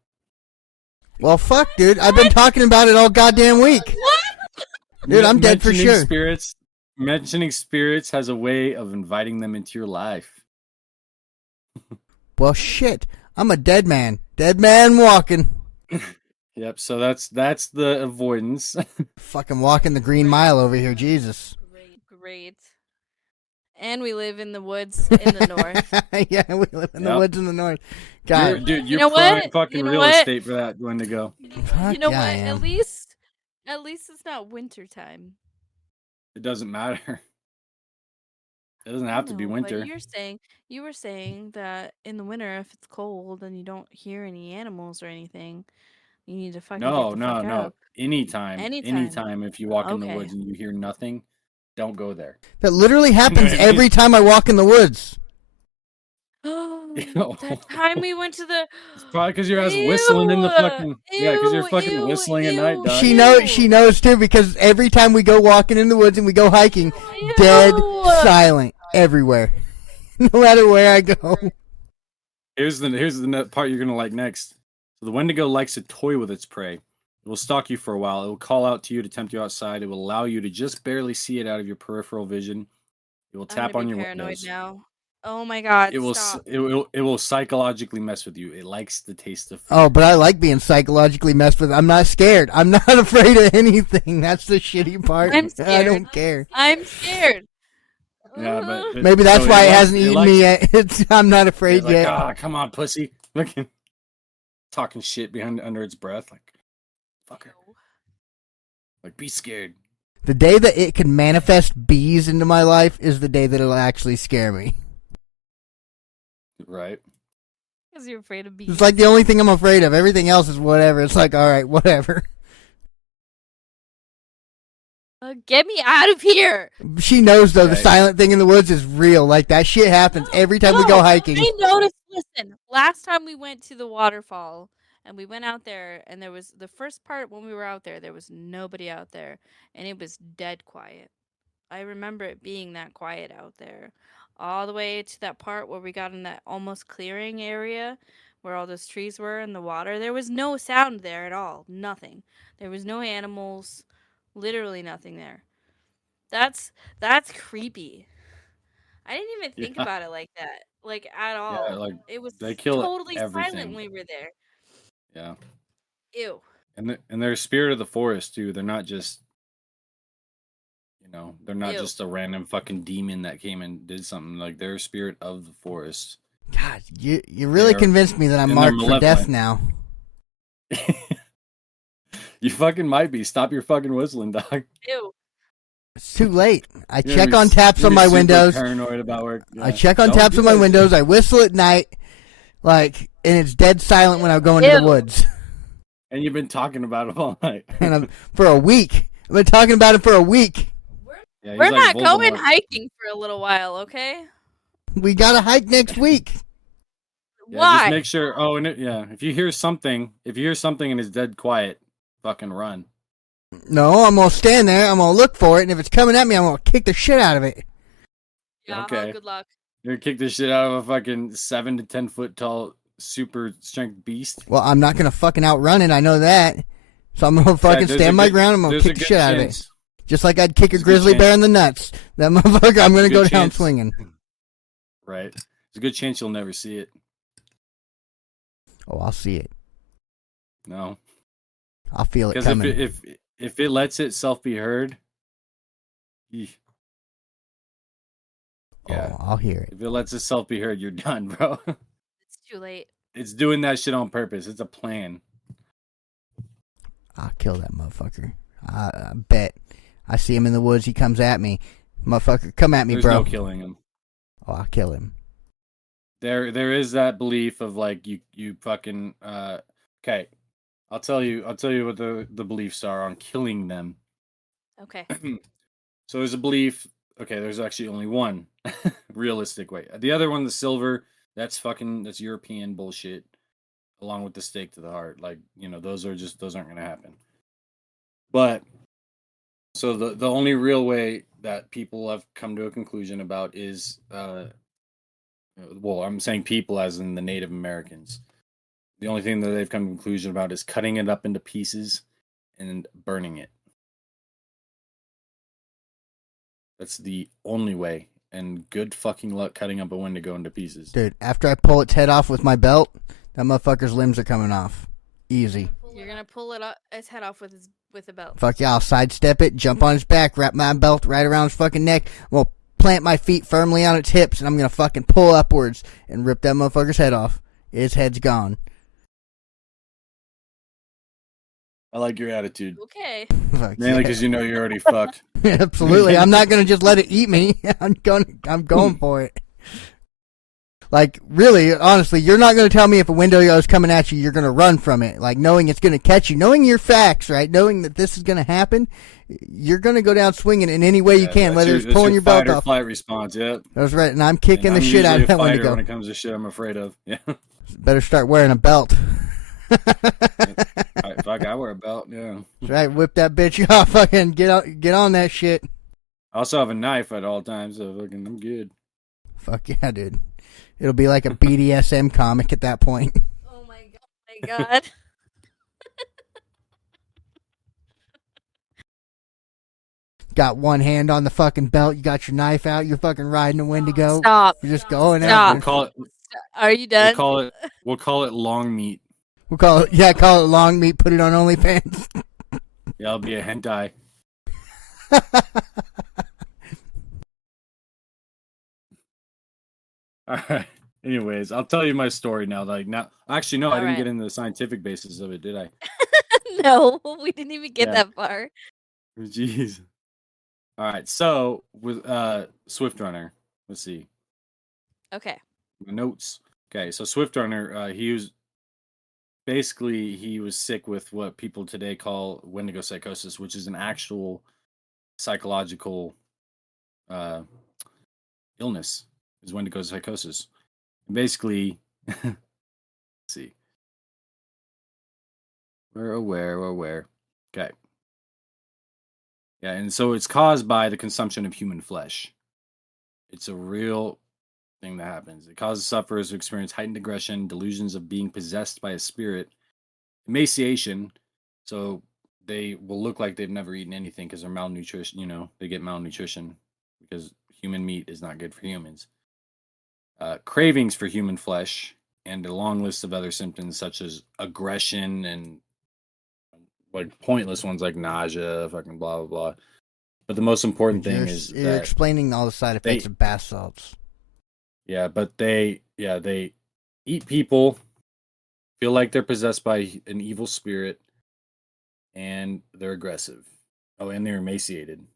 Well, fuck, dude. I've been talking about it all goddamn week. What? Dude, I'm dead for sure. Mentioning spirits has a way of inviting them into your life. Well, shit. I'm a dead man. Dead man walking. Yep. So that's the avoidance. Fucking walking the green mile over here. Jesus. Great. And we live in the woods in the north. Yeah, we live in the Yep. woods in the north. God. Dude, You you're know prime what? fucking You know real what? estate for that Wendigo. Fuck You know yeah, I what? am. At least it's not winter time. It doesn't matter. It doesn't have to be No, winter. But you were saying that in the winter, if it's cold and you don't hear any animals or anything, you need to fucking No, get the fuck no. up. Anytime. Anytime. If you walk in the Okay. woods and you hear nothing, don't go there. That literally happens what I mean? every time I walk in the woods. Oh, that time we went to the. It's probably because you're whistling in the fucking. Yeah, because you're fucking whistling at night, dog. She knows too, because every time we go walking in the woods and we go hiking, dead silent everywhere. No matter where I go. Here's the part you're gonna like next. So the Wendigo likes to toy with its prey. It will stalk you for a while. It will call out to you to tempt you outside. It will allow you to just barely see it out of your peripheral vision. It will tap on your paranoid windows. now. Oh my god! It will Stop. it will psychologically mess with you. It likes the taste of fear. Oh, but I like being psychologically messed with. I'm not scared. I'm not afraid of anything. That's the shitty part. I'm scared. I don't care. I'm scared. Yeah, but Maybe that's so why it likes- hasn't eaten likes- me yet. I'm not afraid It's like, yet. ah, come on, pussy. Looking, talking shit under its breath, like, fucker. Like, be scared. The day that it can manifest bees into my life is the day that it'll actually scare me. Right. Because you're afraid of bees. It's like the only thing I'm afraid of. Everything else is whatever. It's like, all right, whatever. Get me out of here! She knows, though, the Right. silent thing in the woods is real. Like, that shit happens every time we go hiking. I noticed. Listen, last time we went to the waterfall and we went out there, and there was the first part when we were out there was nobody out there, and it was dead quiet. I remember it being that quiet out there, all the way to that part where we got in that almost clearing area where all those trees were in the water. There was no sound there at all. Nothing. There was no animals. Literally nothing there. That's creepy. I didn't even think Yeah. about it like that, like at all. Yeah, like, it was they kill totally silent everything. when we were there. Yeah. Ew. And they're a spirit of the forest, too. They're not just, they're not Ew. just a random fucking demon that came and did something. Like, they're a spirit of the forest. God, you really They're- convinced me that I'm and they're marked for death malevolent. now. You fucking might be. Stop your fucking whistling, dog. Ew. It's too late. I You're gonna check be on taps you're on gonna be my super windows. Paranoid about work. I Yeah. check on Don't taps do on my that windows. shit. I whistle at night, like, and it's dead silent when I go into the Ew. woods. And you've been talking about it all night. And for a week. I've been talking about it for a week. Yeah, he's We're like not going Voldemort. hiking for a little while, okay? We got to hike next week. Yeah, Why? Just make sure. Oh, and if you hear something and it's dead quiet, fucking run. No, I'm going to stand there. I'm going to look for it. And if it's coming at me, I'm going to kick the shit out of it. Yeah. Okay. Good luck. You're gonna kick the shit out of a fucking 7 to 10 foot tall super strength beast. Well, I'm not going to fucking outrun it. I know that. So I'm going to fucking there's stand a my good- ground. I'm going to there's a kick the good shit out of it. chance. Just like I'd kick a There's a good grizzly bear chance. in the nuts. That motherfucker, I'm going to There's a go good down chance. swinging. Right. There's a good chance you'll never see it. Oh, I'll see it. No. I'll feel it Because coming. if it lets itself be heard, eesh. Yeah. Oh, I'll hear it. If it lets itself be heard, you're done, bro. It's too late. It's doing that shit on purpose. It's a plan. I'll kill that motherfucker. I bet. I see him in the woods. He comes at me. Motherfucker, come at me, There's bro. no killing him. Oh, I'll kill him. There is that belief of like you fucking okay. I'll tell you what the beliefs are on killing them. Okay. So there's a belief. Okay, there's actually only one realistic way. The other one, the silver, that's European bullshit. Along with the stake to the heart, like those aren't gonna happen. But so the only real way that people have come to a conclusion about is well, I'm saying people as in the Native Americans. The only thing that they've come to a conclusion about is cutting it up into pieces and burning it. That's the only way. And good fucking luck cutting up a Wendigo into pieces. Dude, after I pull its head off with my belt, that motherfucker's limbs are coming off. Easy. You're gonna pull its head off with a belt. Fuck yeah, I'll sidestep it, jump on his back, wrap my belt right around his fucking neck. Well, plant my feet firmly on its hips, and I'm gonna fucking pull upwards and rip that motherfucker's head off. Its head's gone. I like your attitude. Okay. Mainly because you know you're already fucked. Absolutely. I'm not gonna just let it eat me. I'm going for it. Like, really, honestly, you're not going to tell me if a Wendigo is coming at you, you're going to run from it. Like, knowing it's going to catch you, knowing your facts, right? Knowing that this is going to happen, you're going to go down swinging in any way you can, whether it's pulling your belt off. Fight response, yep. That's right, and I'm kicking the shit out of that Wendigo. When it comes to shit I'm afraid of, yeah. Better start wearing a belt. Fuck, I wear a belt, yeah. That's right, whip that bitch off, fucking get on that shit. I also have a knife at all times, so fucking I'm good. Fuck yeah, dude. It'll be like a BDSM comic at that point. Oh my god. Got one hand on the fucking belt, you got your knife out, you're fucking riding a Wendigo. Stop. You're just going Stop. out. We'll call it, Are you done? we'll call it long meat. Call it long meat, put it on OnlyFans. Yeah, it'll be a hentai. All right. Anyways, I'll tell you my story now. Actually, no, I didn't get into the scientific basis of it, did I? No, we didn't even get that far. Jeez. All right. So with Swift Runner, let's see. Okay. My notes. Okay, so Swift Runner, he was sick with what people today call Wendigo psychosis, which is an actual psychological illness. Is Wendigo psychosis. Basically, let's see. We're aware. Okay. Yeah, and so it's caused by the consumption of human flesh. It's a real thing that happens. It causes sufferers to experience heightened aggression, delusions of being possessed by a spirit, emaciation. So they will look like they've never eaten anything because they're malnutrition. They get malnutrition because human meat is not good for humans. Cravings for human flesh, and a long list of other symptoms such as aggression and like pointless ones like nausea, fucking blah blah blah. But the most important thing is you're explaining all the side effects of bath salts. Yeah, but they eat people, feel like they're possessed by an evil spirit, and they're aggressive. Oh, and they're emaciated.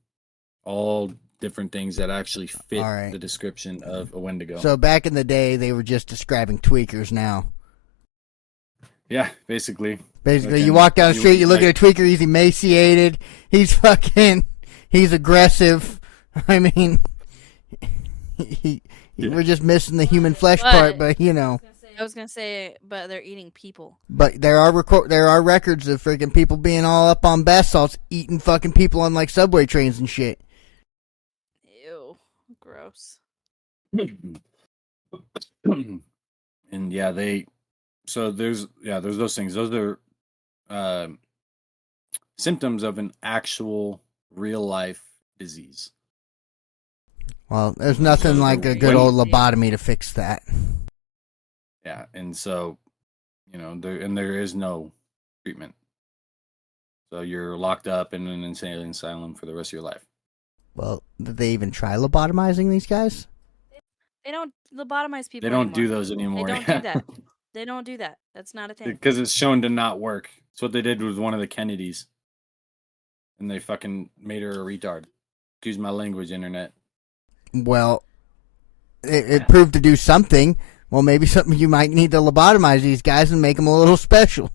All different things that actually fit the description of a Wendigo. So back in the day, they were just describing tweakers now. Yeah, basically. You walk down the street, you look at a tweaker, he's emaciated, he's aggressive. I mean, we're just missing the human flesh part, but I was gonna say, but they're eating people. But there are records of freaking people being all up on bath salts, eating fucking people on like subway trains and shit. Ew, gross. And yeah, there's those things. Those are symptoms of an actual real life disease. Well, there's nothing like a good old lobotomy to fix that. Yeah, and so, there is no treatment. So you're locked up in an insane asylum for the rest of your life. Well, did they even try lobotomizing these guys? They don't lobotomize people. They don't anymore. do those anymore. They don't do that. They don't do that. That's not a thing. Because it's shown to not work. It's what they did with one of the Kennedys. And they fucking made her a retard. Excuse my language, internet. Well, it proved to do something. Well, maybe something you might need to lobotomize these guys and make them a little special.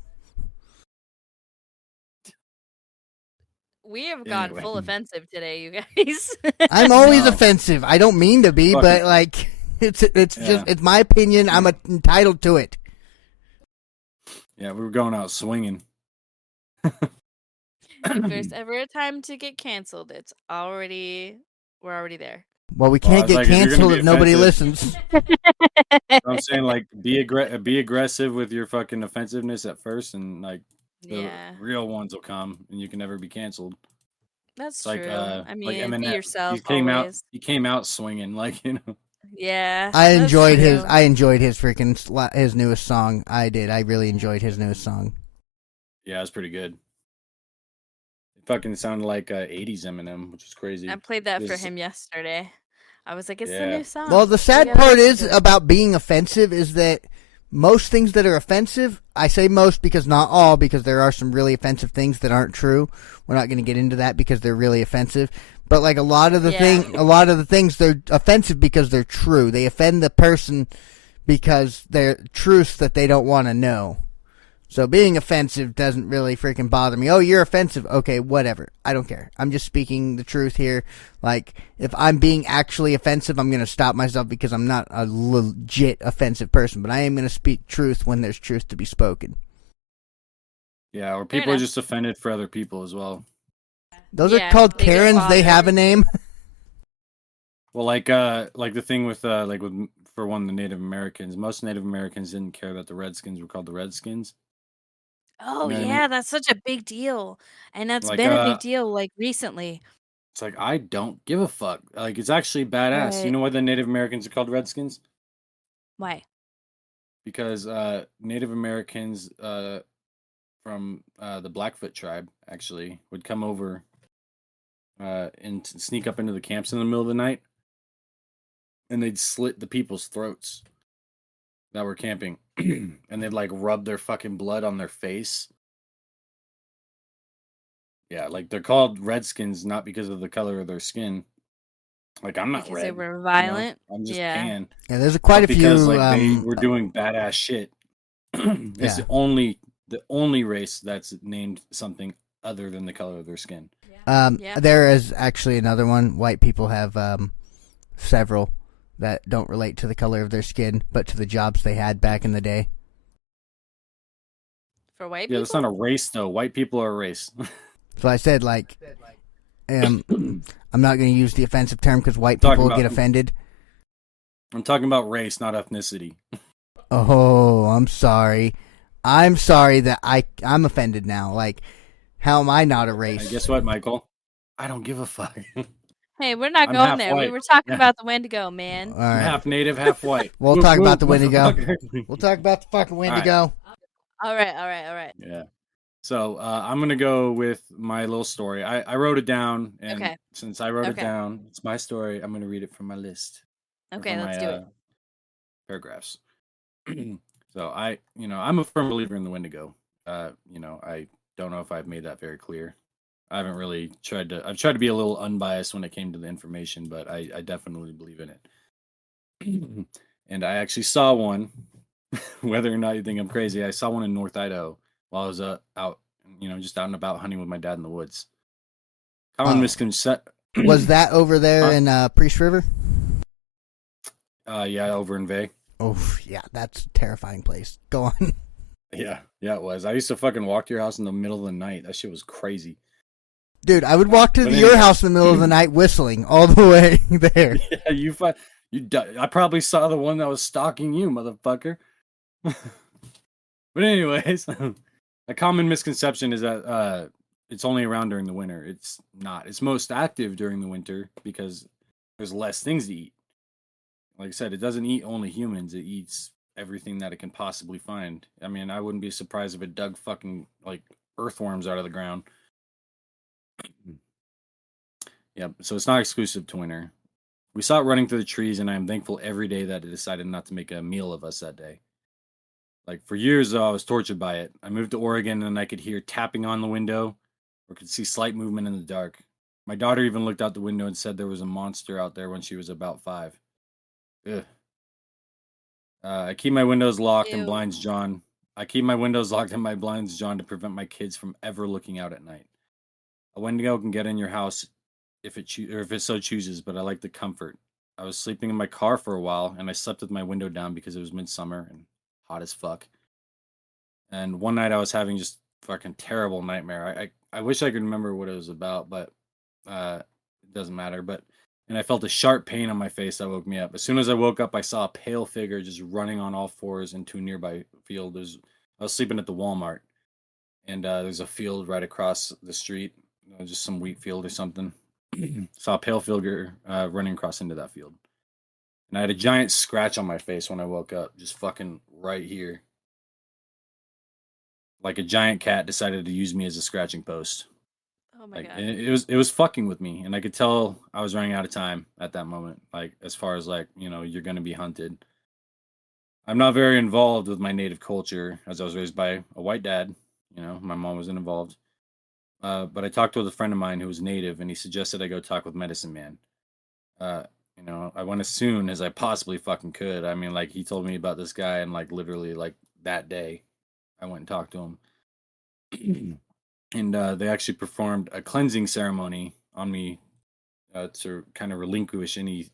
We have gone Anyway. full offensive today, you guys. I'm always No. offensive. I don't mean to be, but like it's just it's my opinion. I'm entitled to it. Yeah, we were going out swinging. If there's ever a time to get canceled, we're already there. Well, we Well, I can't was get like, if you're gonna canceled be if nobody offensive- listens. I'm saying, like, be aggressive with your fucking offensiveness at first, and like the Yeah, real ones will come, and you can never be canceled. that's It's like true. I like mean, be Eminem. yourself always. He came out swinging, like, you know. Yeah, I that's enjoyed his. true. I enjoyed his freaking his newest song. I did. I really enjoyed his newest song. Yeah, it's pretty good. It fucking sounded like 80s Eminem, which is crazy. I played that for This- him yesterday. I was like, it's the Yeah. new song. Well, the You sad gotta part listen is to it." about being offensive is that most things that are offensive, I say most because not all, because there are some really offensive things that aren't true. We're not going to get into that because they're really offensive. But like a lot of the things they're offensive because they're true. They offend the person because they're truths that they don't want to know. So being offensive doesn't really freaking bother me. Oh, you're offensive. Okay, whatever. I don't care. I'm just speaking the truth here. Like, if I'm being actually offensive, I'm going to stop myself because I'm not a legit offensive person. But I am going to speak truth when there's truth to be spoken. Yeah, or Fair people are enough. just offended for other people as well. Those Yeah, are called they get Karens. They have a bothered. name. Well, like the thing with for one, the Native Americans. Most Native Americans didn't care that the Redskins were called the Redskins. Oh You know what I yeah, mean? that's such a big deal, and that's Like been a big deal like recently. it's like I don't give a fuck. Like it's actually badass. You Right. know why the Native Americans are called Redskins? Why? Because Native Americans from the Blackfoot tribe actually would come over and sneak up into the camps in the middle of the night, and they'd slit the people's throats that were camping, and they'd like rub their fucking blood on their face. Yeah, like they're called Redskins not because of the color of their skin. Like I'm not Because red, they were you know? violent. I'm just Yeah. tan. Yeah, there's quite a But because few. like they were doing badass shit. It's Yeah. the only race that's named something other than the color of their skin. Yeah. There is actually another one. White people have several that don't relate to the color of their skin, but to the jobs they had back in the day. For white Yeah, people. that's not a race though. White people are a race. So I said, like, I'm not going to use the offensive term because white Talking people get about- offended. I'm talking about race, not ethnicity. Oh, I'm sorry. I'm sorry that I'm offended now. Like, how am I not a race? And guess what, Michael? I don't give a fuck. Hey, we're not I'm going half there. We white. were talking Yeah. about the Wendigo, man. All I'm right. half native, half white. We'll Whoop, talk about whoop, the Wendigo. motherfucker. We'll talk about the fucking Wendigo. All right. Yeah. So I'm gonna go with my little story. I wrote it down, and Okay. since I wrote it Okay. down, it's my story. I'm gonna read it from my list. or Okay, from let's do it. Paragraphs. So I'm a firm believer in the Wendigo. I don't know if I've made that very clear. I haven't really tried to. I've tried to be a little unbiased when it came to the information, but I definitely believe in it. And I actually saw one. Whether or not you think I'm crazy, I saw one in North Idaho while I was out, just out and about hunting with my dad in the woods. Common Oh. misconception. Was that over there in Priest River? Yeah, over in Vay. Oh, yeah, that's a terrifying place. Go on. Yeah, it was. I used to fucking walk to your house in the middle of the night. That shit was crazy. Dude, I would walk to But your anyway. house in the middle of the night whistling all the way there. Yeah, I probably saw the one that was stalking you, motherfucker. But anyways, a common misconception is that it's only around during the winter. It's not. It's most active during the winter because there's less things to eat. Like I said, it doesn't eat only humans. It eats everything that it can possibly find. I mean, I wouldn't be surprised if it dug fucking like earthworms out of the ground. Yep. So it's not exclusive to winter. We saw it running through the trees, and I am thankful every day that it decided not to make a meal of us that day. Like for years, though, I was tortured by it. I moved to Oregon, and I could hear tapping on the window, or could see slight movement in the dark. My daughter even looked out the window and said there was a monster out there when she was about 5. Ugh. I keep my windows locked and Ew. blinds drawn. I keep my windows locked and my blinds drawn to prevent my kids from ever looking out at night. A Wendigo can get in your house if it so chooses, but I like the comfort. I was sleeping in my car for a while, and I slept with my window down because it was midsummer and hot as fuck. And one night I was having just fucking terrible nightmare. I wish I could remember what it was about, but it doesn't matter. And I felt a sharp pain on my face that woke me up. As soon as I woke up, I saw a pale figure just running on all fours into a nearby field. I was sleeping at the Walmart, and there's a field right across the street, just some wheat field or something. Saw a pale figure running across into that field, and I had a giant scratch on my face when I woke up, just fucking right here. Like a giant cat decided to use me as a scratching post. Oh my Like god. it was fucking with me, and I could tell I was running out of time at that moment. Like as far as like you're gonna be hunted. I'm not very involved with my native culture as I was raised by a white dad. My mom wasn't involved. But I talked with a friend of mine who was native, and he suggested I go talk with Medicine Man. Uh, I went as soon as I possibly fucking could. I mean, like he told me about this guy, and like literally like that day, I went and talked to him. And they actually performed a cleansing ceremony on me to kind of relinquish any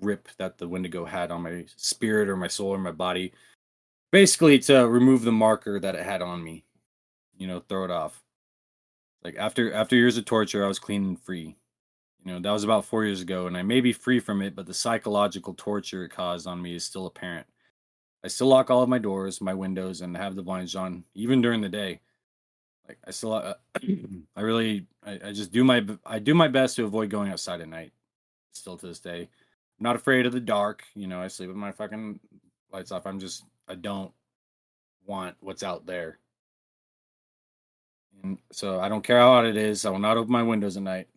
grip that the Wendigo had on my spirit or my soul or my body. Basically, to remove the marker that it had on me, throw it off. Like after years of torture, I was clean and free. That was about 4 years ago, and I may be free from it, but the psychological torture it caused on me is still apparent. I still lock all of my doors, my windows, and have the blinds on, even during the day. Like I still, I just I do my best to avoid going outside at night. Still to this day, I'm not afraid of the dark. I sleep with my fucking lights off. I don't want what's out there, and so I don't care how hot it is. I will not open my windows at night,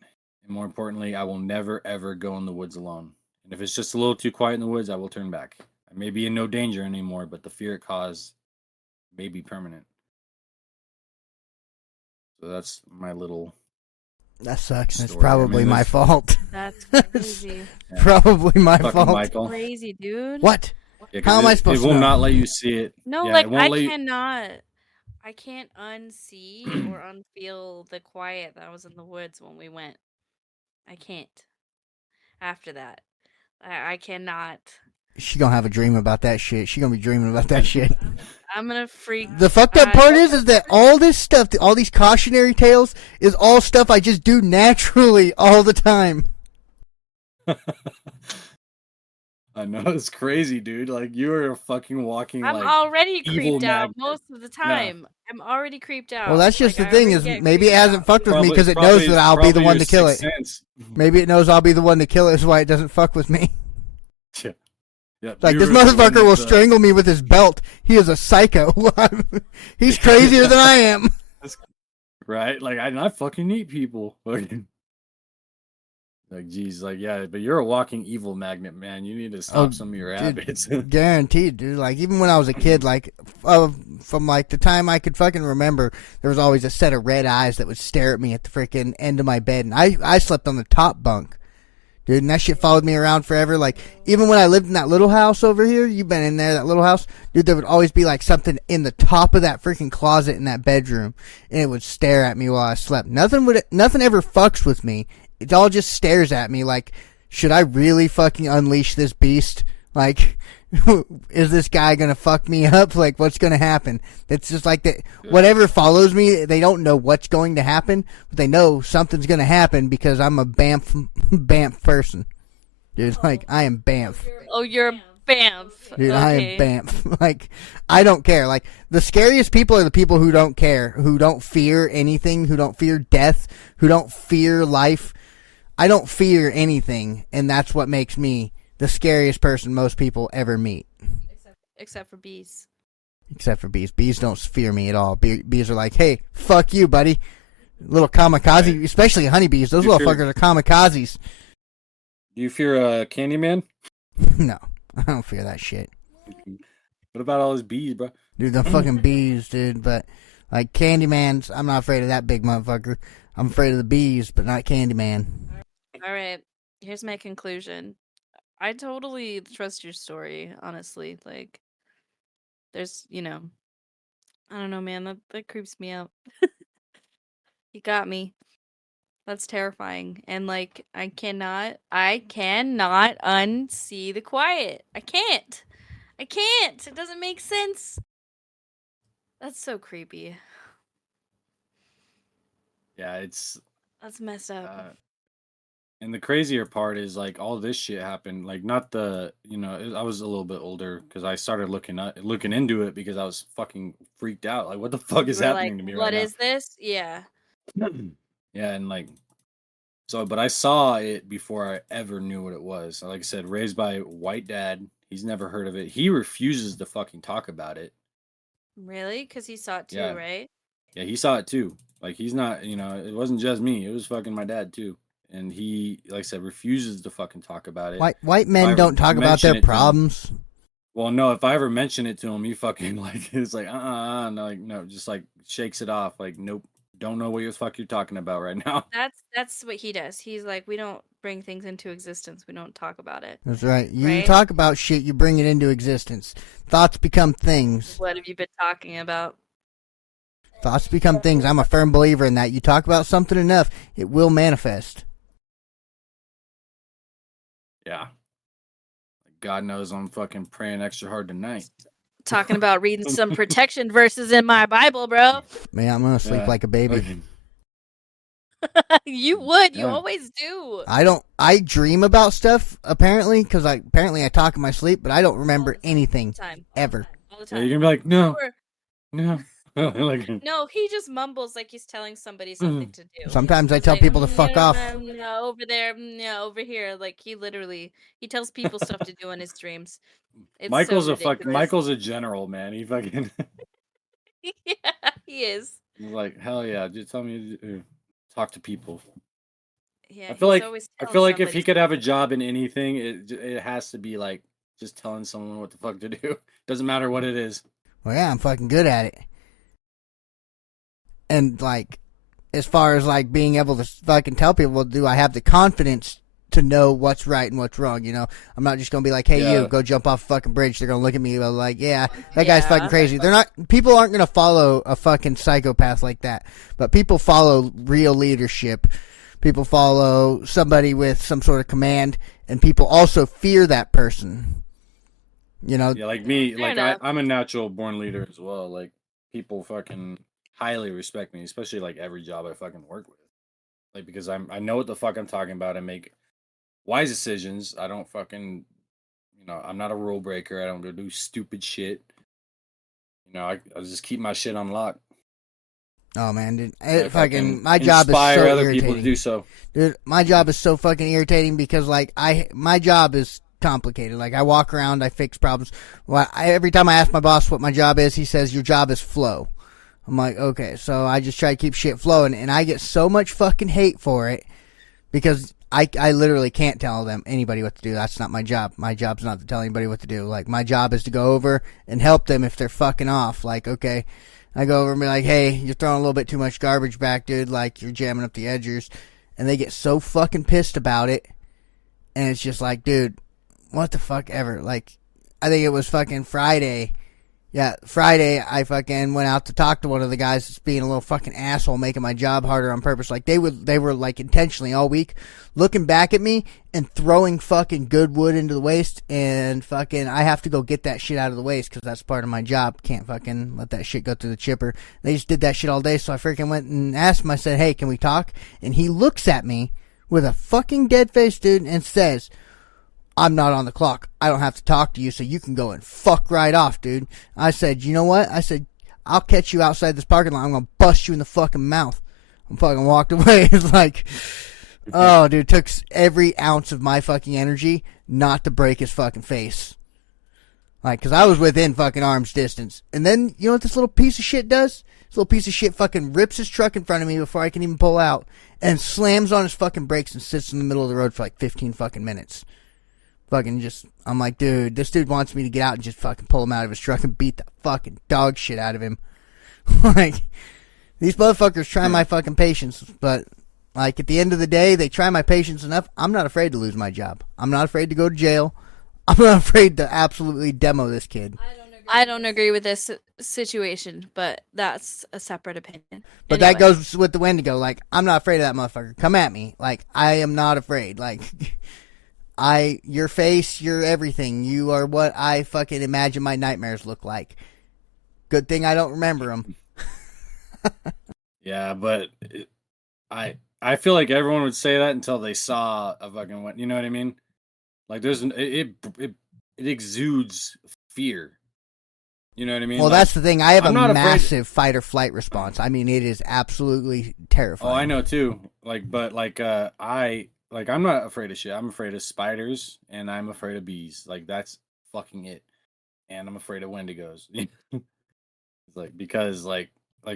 and more importantly, I will never ever go in the woods alone. And if it's just a little too quiet in the woods, I will turn back. I may be in no danger anymore, but the fear it caused may be permanent. So that's my little. That sucks. And it's Story. probably my fault. That's It's crazy. probably my Fucking fault. Michael. Crazy, dude. What? Yeah, How am I supposed it to will know? not let you see it. No, Yeah, like it won't I let you. cannot. I can't unsee or unfeel the quiet that was in the woods when we went. I can't. After that, I cannot. She gonna have a dream about that shit. She gonna be dreaming about that shit. I'm gonna freak. The fucked up part is that all this stuff, all these cautionary tales, is all stuff I just do naturally all the time. I know it's crazy, dude. Like you are a fucking walking. I'm like already evil creeped out magnet. most of the time. I'm already creeped out. Well, that's just Like, the thing I is already get maybe it creeped hasn't out. fucked with me because it knows that I'll be the one to kill it. Maybe it knows I'll be the one to kill it. Is why it doesn't fuck with me. Yeah. Yep, Like you this were the one motherfucker will that, strangle me with his belt. He is a psycho. He's crazier than I am. right? Like I fucking eat people. Like, geez, like, yeah, but you're a walking evil magnet, man. You need to stop some of your habits. Guaranteed, dude. Like, even when I was a kid, like, from, like, the time I could fucking remember, there was always a set of red eyes that would stare at me at the freaking end of my bed. And I slept on the top bunk, dude, and that shit followed me around forever. Like, even when I lived in that little house over here, you've been in there, that little house, dude, there would always be, like, something in the top of that freaking closet in that bedroom, and it would stare at me while I slept. Nothing ever fucks with me. It all just stares at me like, should I really fucking unleash this beast? Like, is this guy gonna fuck me up? Like, what's gonna happen? It's just like that. Whatever follows me, they don't know what's going to happen, but they know something's gonna happen because I'm a Banff person. Dude, like, I am Banff. Oh, you're Banff. Dude, okay. I am Banff. Like, I don't care. Like, the scariest people are the people who don't care, who don't fear anything, who don't fear death, who don't fear life. I don't fear anything, and that's what makes me the scariest person most people ever meet. Except for bees. Except for bees. Bees don't fear me at all. Bees are like, hey, fuck you, buddy. Little kamikaze, right. Especially honeybees. Those little fuckers are kamikazes. Do you fear Candyman? No, I don't fear that shit. What about all those bees, bro? Dude, the fucking bees, dude. But, like, Candyman's, I'm not afraid of that big motherfucker. I'm afraid of the bees, but not Candyman. All right, here's my conclusion. I totally trust your story, honestly. Like, there's, I don't know, man, that creeps me out. You got me. That's terrifying. And like I cannot unsee the quiet. I can't. It doesn't make sense. That's so creepy. Yeah, it's That's messed up. and the crazier part is like all this shit happened. Like not the I was a little bit older because I started looking into it because I was fucking freaked out. Like what the fuck is happening to me right now? What is this? Yeah. Yeah, and like so, but I saw it before I ever knew what it was. Like I said, raised by a white dad. He's never heard of it. He refuses to fucking talk about it. Really? Because he saw it too, Yeah. right? Yeah, he saw it too. Like he's not, it wasn't just me. It was fucking my dad too. And he, like I said, refuses to fucking talk about it. White men don't talk about their problems. Well, no, if I ever mention it to him, he fucking like it's like no, like no, just like shakes it off. Like nope, don't know what the fuck you're talking about right now. That's what he does. He's like, we don't bring things into existence. We don't talk about it. That's right. You talk about shit, you bring it into existence. Thoughts become things. What have you been talking about? Thoughts become things. I'm a firm believer in that. You talk about something enough, it will manifest. Yeah. God knows I'm fucking praying extra hard tonight. Talking about reading some protection verses in my Bible, bro. Man, I'm gonna sleep like a baby. Okay. You would. You always do. I dream about stuff, apparently, because I talk in my sleep, but I don't remember anything ever. All the time. Yeah, you're gonna be like, no. Like, no, he just mumbles like he's telling somebody something to do. Sometimes I tell people to fuck off. No, over there, no, over here. Like he tells people stuff to do in his dreams. It's Michael's Michael's a general, man. He fucking yeah, he is. He's like, hell yeah, just tell me to talk to people. Yeah, I feel like if he could have a job in anything, it has to be like just telling someone what the fuck to do. Doesn't matter what it is. Well, yeah, I'm fucking good at it. And, like, as far as, like, being able to fucking tell people, do I have the confidence to know what's right and what's wrong, I'm not just going to be like, hey, you, go jump off a fucking bridge. They're going to look at me like, yeah, that guy's fucking crazy. People aren't going to follow a fucking psychopath like that. But people follow real leadership. People follow somebody with some sort of command. And people also fear that person. Yeah, like me. Like, I'm a natural born leader as well. Like, people fucking highly respect me, especially like every job I fucking work with. Like because I know what the fuck I'm talking about. I make wise decisions. I don't fucking I'm not a rule breaker. I don't go do stupid shit. I just keep my shit on lock. Oh man, dude. My job is so inspire other irritating. people to do so. Dude, my job is so fucking irritating because like my job is complicated. Like I walk around, I fix problems. Every time I ask my boss what my job is, he says your job is flow. I'm like, okay, so I just try to keep shit flowing, and I get so much fucking hate for it because I literally can't tell anybody what to do. That's not my job. My job's not to tell anybody what to do. Like, my job is to go over and help them if they're fucking off. Like, okay, I go over and be like, hey, you're throwing a little bit too much garbage back, dude. Like, you're jamming up the edgers. And they get so fucking pissed about it, and it's just like, dude, what the fuck ever. Like, I think it was fucking Friday. Yeah, Friday, I fucking went out to talk to one of the guys that's being a little fucking asshole, making my job harder on purpose. Like, they were, like, intentionally all week looking back at me and throwing fucking good wood into the waste, and fucking I have to go get that shit out of the waste because that's part of my job. Can't fucking let that shit go through the chipper. They just did that shit all day, so I freaking went and asked him. I said, hey, can we talk? And he looks at me with a fucking dead face, dude, and says, I'm not on the clock. I don't have to talk to you, so you can go and fuck right off, dude. I said, you know what? I said, I'll catch you outside this parking lot. I'm going to bust you in the fucking mouth. I'm fucking walked away. It's like, oh, dude, it took every ounce of my fucking energy not to break his fucking face. Like, because I was within fucking arm's distance. And then, you know what this little piece of shit does? This little piece of shit fucking rips his truck in front of me before I can even pull out and slams on his fucking brakes and sits in the middle of the road for like 15 fucking minutes. Fucking just, I'm like, dude, this dude wants me to get out and just fucking pull him out of his truck and beat the fucking dog shit out of him. Like, these motherfuckers try my fucking patience, but, like, at the end of the day, they try my patience enough. I'm not afraid to lose my job. I'm not afraid to go to jail. I'm not afraid to absolutely demo this kid. I don't I don't agree with this situation, but that's a separate opinion. But that goes with the Wendigo. Like, I'm not afraid of that motherfucker. Come at me. Like, I am not afraid. Like, your face, your everything. You are what I fucking imagine my nightmares look like. Good thing I don't remember them. Yeah, but I feel like everyone would say that until they saw a fucking one. You know what I mean? Like, it exudes fear. You know what I mean? Well, like, that's the thing. I have I'm a not massive fight or flight response. I mean, it is absolutely terrifying. Oh, I know too. Like, but like, I'm not afraid of shit. I'm afraid of spiders and I'm afraid of bees. Like, that's fucking it. And I'm afraid of Wendigos. It's like, because like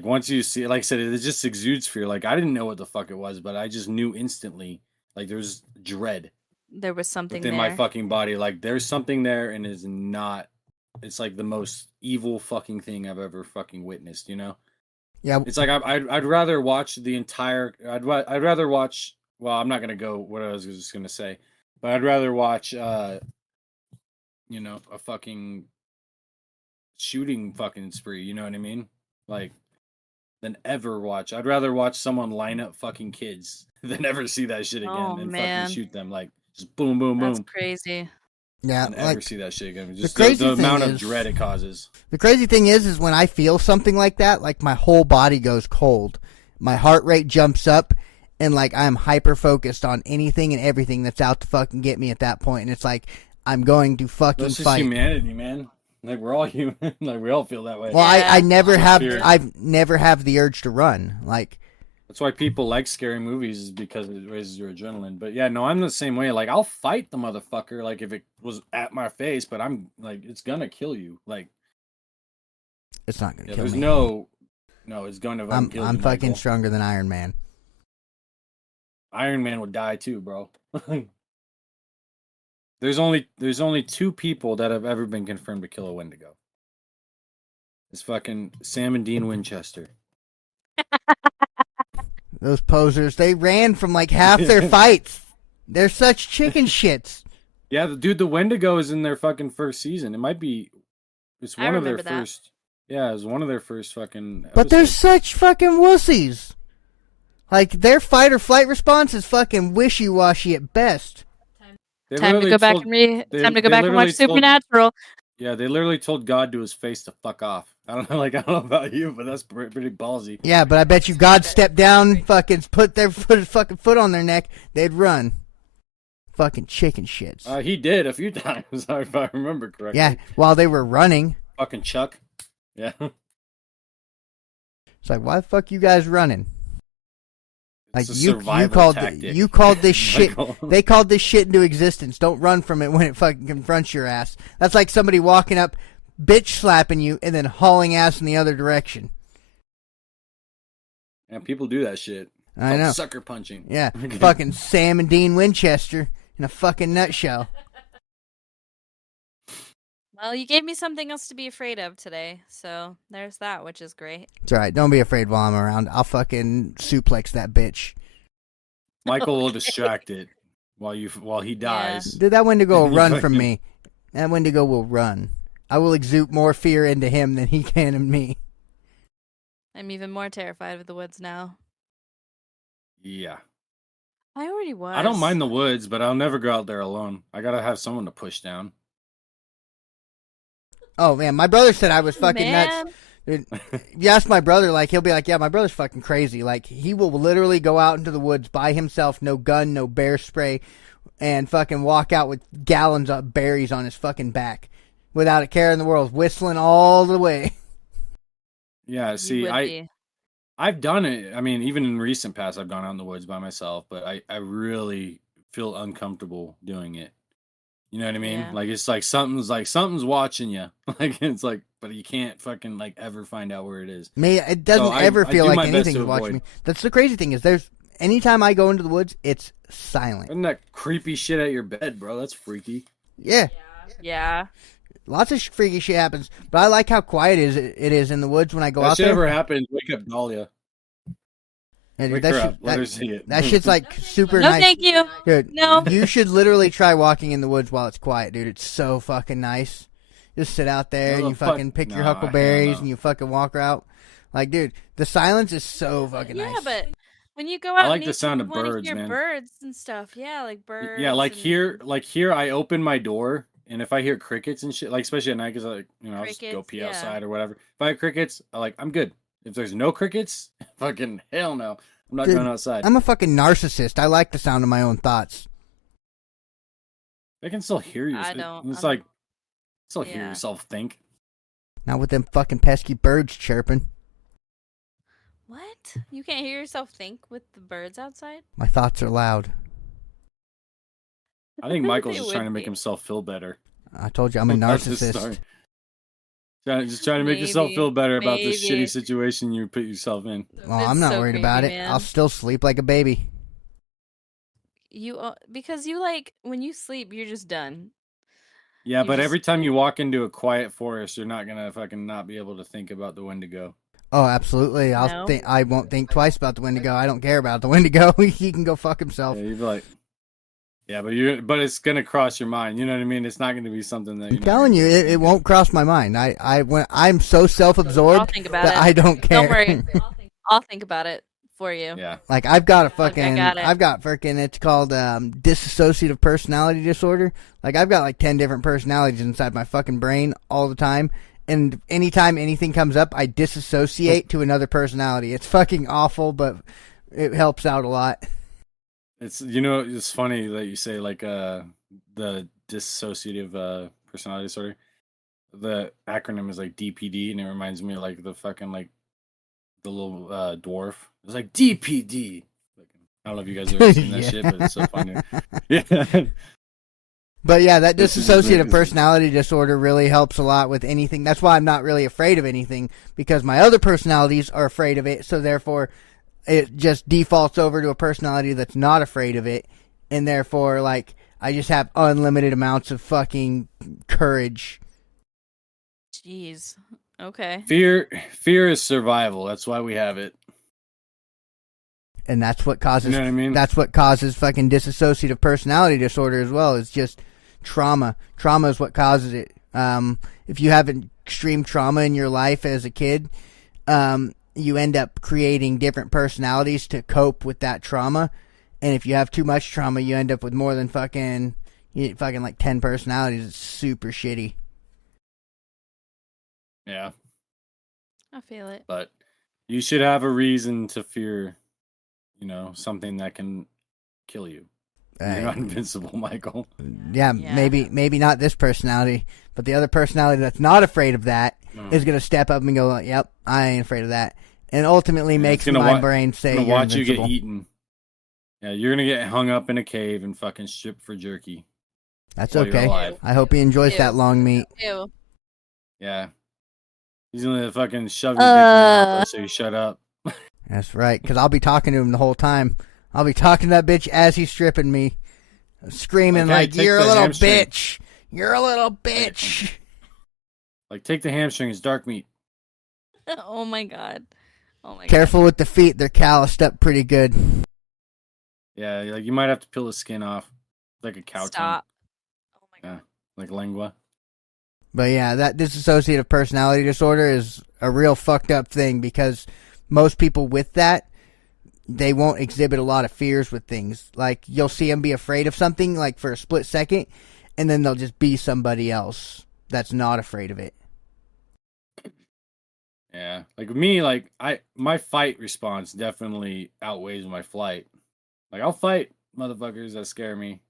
once you see, like I said, it just exudes fear. Like, I didn't know what the fuck it was, but I just knew instantly. Like, there's dread there was something within there. my fucking body. Like, there's something there, and it's not. It's like the most evil fucking thing I've ever fucking witnessed. You know? Yeah. It's like I'd rather watch the entire. I'd rather watch. Well, I'm not gonna go what I was just gonna say, but I'd rather watch. A fucking shooting fucking spree. You know what I mean? Like, than ever watch. I'd rather watch someone line up fucking kids than ever see that shit again and man. fucking shoot them. Like, just boom, boom, boom. That's crazy. Yeah, And like, ever see that shit again. Just the the amount of dread it causes. The crazy thing is when I feel something like that, like my whole body goes cold. My heart rate jumps up, and like I'm hyper focused on anything and everything that's out to fucking get me at that point. And it's like I'm going to fucking That's just fight. humanity, man. Like, we're all human. Like, we all feel that way. Well, Yeah. I never have. Fear. I've never have the urge to run. Like, that's why people like scary movies, is because it raises your adrenaline. But yeah, no, I'm the same way. Like, I'll fight the motherfucker, like, if it was at my face, but I'm like, it's gonna kill you. Like, it's not gonna kill there's me. no, it's gonna fucking kill you. I'm fucking Michael. stronger than Iron Man. Iron Man would die too, bro. There's only 2 people that have ever been confirmed to kill a Wendigo. It's fucking Sam and Dean Winchester. Those posers, they ran from like half their fights. They're such chicken shits. Yeah, the Wendigo is in their fucking first season. It might be. It's I one of their remember that. first. Yeah, it was one of their first fucking. But they're episodes. such fucking wussies. Like, their fight or flight response is fucking wishy-washy at best. They Time to literally go back told- and read. they- Time to go they back and watch literally told- Supernatural. Yeah, they literally told God to his face to fuck off. I don't know, like, I don't know about you, but that's pretty ballsy. Yeah, but I bet you God stepped down, fucking put their fucking foot on their neck, they'd run. Fucking chicken shits. He did a few times, if I remember correctly. Yeah, while they were running. Fucking Chuck. Yeah. It's like, why the fuck you guys running? Like, It's a you survival tactic. called this shit. Michael. They called this shit into existence. Don't run from it when it fucking confronts your ass. That's like somebody walking up, bitch slapping you, and then hauling ass in the other direction. Yeah, people do that shit. I Called know. Sucker punching. Yeah, fucking Sam and Dean Winchester in a fucking nutshell. Well, you gave me something else to be afraid of today, so there's that, which is great. It's alright. Don't be afraid while I'm around. I'll fucking suplex that bitch. Michael will distract it while he dies. Dude, that Wendigo will You run from fucking- me. That Wendigo will run. I will exude more fear into him than he can in me. I'm even more terrified of the woods now. Yeah. I already was. I don't mind the woods, but I'll never go out there alone. I gotta have someone to push down. Oh, man. My brother said I was fucking nuts. Man. Dude, if you ask my brother, like, he'll be like, yeah, my brother's fucking crazy. Like, he will literally go out into the woods by himself, no gun, no bear spray, and fucking walk out with gallons of berries on his fucking back without a care in the world, whistling all the way. Yeah, You see, would be. I've done it. I mean, even in recent past, I've gone out in the woods by myself, but I really feel uncomfortable doing it. You know what I mean? Yeah. Like, it's like something's watching you. Like, it's like, but you can't fucking like ever find out where it is. Me, it doesn't So I ever feel do like my best anything's to watching avoid. me. That's the crazy thing is anytime I go into the woods, it's silent. Isn't that creepy shit at your bed, bro? That's freaky. Yeah. Yeah. Lots of freaky shit happens, but I like how quiet it is in the woods when I go That out shit there. ever happens, wake up Dahlia. Yeah, dude, Wake that her shit- up. Let her see it. that shit's like super No, nice. thank you. Dude, No. you should literally try walking in the woods while it's quiet, dude. It's so fucking nice. Just sit out there and the you fuck? fucking pick your Nah, huckleberries hell no. and you fucking walk out. Like, dude, the silence is so fucking Yeah, nice. but when you go I out like in the nature, sound you of want to birds, hear man. birds and stuff. Yeah, like birds. Yeah, like and here, I open my door, and if I hear crickets and shit, like especially at night, because I'll just go crickets. pee Yeah. outside or whatever. If I hear crickets, I'm good. If there's no crickets, fucking hell no, I'm not Dude, going outside. I'm a fucking narcissist. I like the sound of my own thoughts. I can still hear you. I don't. It's I'm- like still hear yeah. yourself think. Not with them fucking pesky birds chirping. What? You can't hear yourself think with the birds outside? My thoughts are loud. I think Michael's They just trying to would make be. himself feel better. I told you I'm a That's his narcissist. story. Just trying to make yourself feel better about this maybe. shitty situation you put yourself in. Well, It's I'm not so worried creepy, about it. man. I'll still sleep like a baby. Because you like when you sleep, you're just done. Yeah, You but just- every time you walk into a quiet forest, you're not gonna fucking not be able to think about the Wendigo. Oh, absolutely. No. I won't think twice about the Wendigo. I don't care about the Wendigo. He can go fuck himself. Yeah, you'd be like, yeah, but it's gonna cross your mind. You know what I mean? It's not gonna be something that I'm telling you, it won't cross my mind. I'm so I'll self-absorbed think about that it. I don't care. Don't worry. I'll think about it for you. Yeah, Like I've got a Look, I fucking, got it. I've got freaking. It's called dissociative personality disorder. Like I've got like 10 different personalities inside my fucking brain all the time. And anytime anything comes up, I disassociate to another personality. It's fucking awful, but it helps out a lot. it's it's funny that you say like the dissociative personality disorder. The acronym is like DPD, and it reminds me of like the fucking like the little dwarf. It's like DPD. I don't know if you guys have ever seen that Yeah. shit, but it's so funny. Yeah. But yeah, that This is dissociative amazing. personality disorder really helps a lot with anything. That's why I'm not really afraid of anything, because my other personalities are afraid of it. So therefore, it just defaults over to a personality that's not afraid of it. And therefore, like, I just have unlimited amounts of fucking courage. Jeez. Okay. Fear is survival. That's why we have it. And that's what causes, You know what I mean? that's what causes fucking dissociative personality disorder as well. It's just trauma. Trauma is what causes it. If you have extreme trauma in your life as a kid, you end up creating different personalities to cope with that trauma. And if you have too much trauma, you end up with more than fucking like 10 personalities. It's super shitty. Yeah, I feel it. but you should have a reason to fear, something that can kill you. You're not invincible, Michael. Yeah, Yeah. maybe not this personality, but the other personality that's not afraid of that is going to step up and go, yep, I ain't afraid of that. And ultimately Yeah, makes it's gonna my wa- brain say gonna you're watch you invincible. get eaten. Yeah, you're gonna get hung up in a cave and fucking stripped for jerky. That's while you're okay. alive. I hope he enjoys Ew. that long meat. Ew. Yeah, he's gonna fucking shove your dick in your mouth so you shut up. That's right, because I'll be talking to him the whole time. I'll be talking to that bitch as he's stripping me, screaming Okay, like, take you're a the little hamstring. bitch. You're a little bitch. Like, take the hamstring. It's dark meat. Oh my god. Oh my Careful with the feet. They're calloused up pretty good. Yeah, like you might have to peel the skin off, like a cow god. Stop. Oh my Yeah. god. like lengua. But yeah, that dissociative personality disorder is a real fucked up thing, because most people with that, they won't exhibit a lot of fears with things. Like, you'll see them be afraid of something, like, for a split second, and then they'll just be somebody else that's not afraid of it. Yeah, like me, like my fight response definitely outweighs my flight. Like I'll fight motherfuckers that scare me.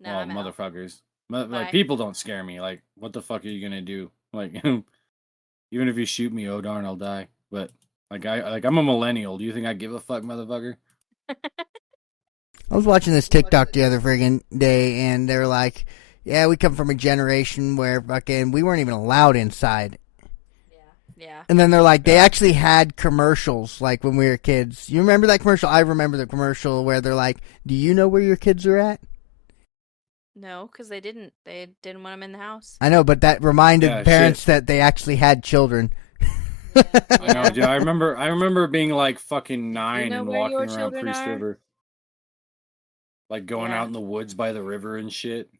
No, Well, I'm out. motherfuckers. Bye. Like people don't scare me. Like what the fuck are you gonna do? Like even if you shoot me, oh darn, I'll die. But I'm a millennial. Do you think I give a fuck, motherfucker? I was watching this TikTok the other friggin' day, and they were like, yeah, we come from a generation where fucking we weren't even allowed inside. Yeah. And then they're like, they actually had commercials, like, when we were kids. You remember that commercial? I remember the commercial where they're like, do you know where your kids are at? No, because they didn't. They didn't want them in the house. I know, but that reminded Yeah, parents shit. that they actually had children. I know, dude. I remember being like fucking 9 know and where your walking around children Priest are? River. Like going Yeah. out in the woods by the river and shit.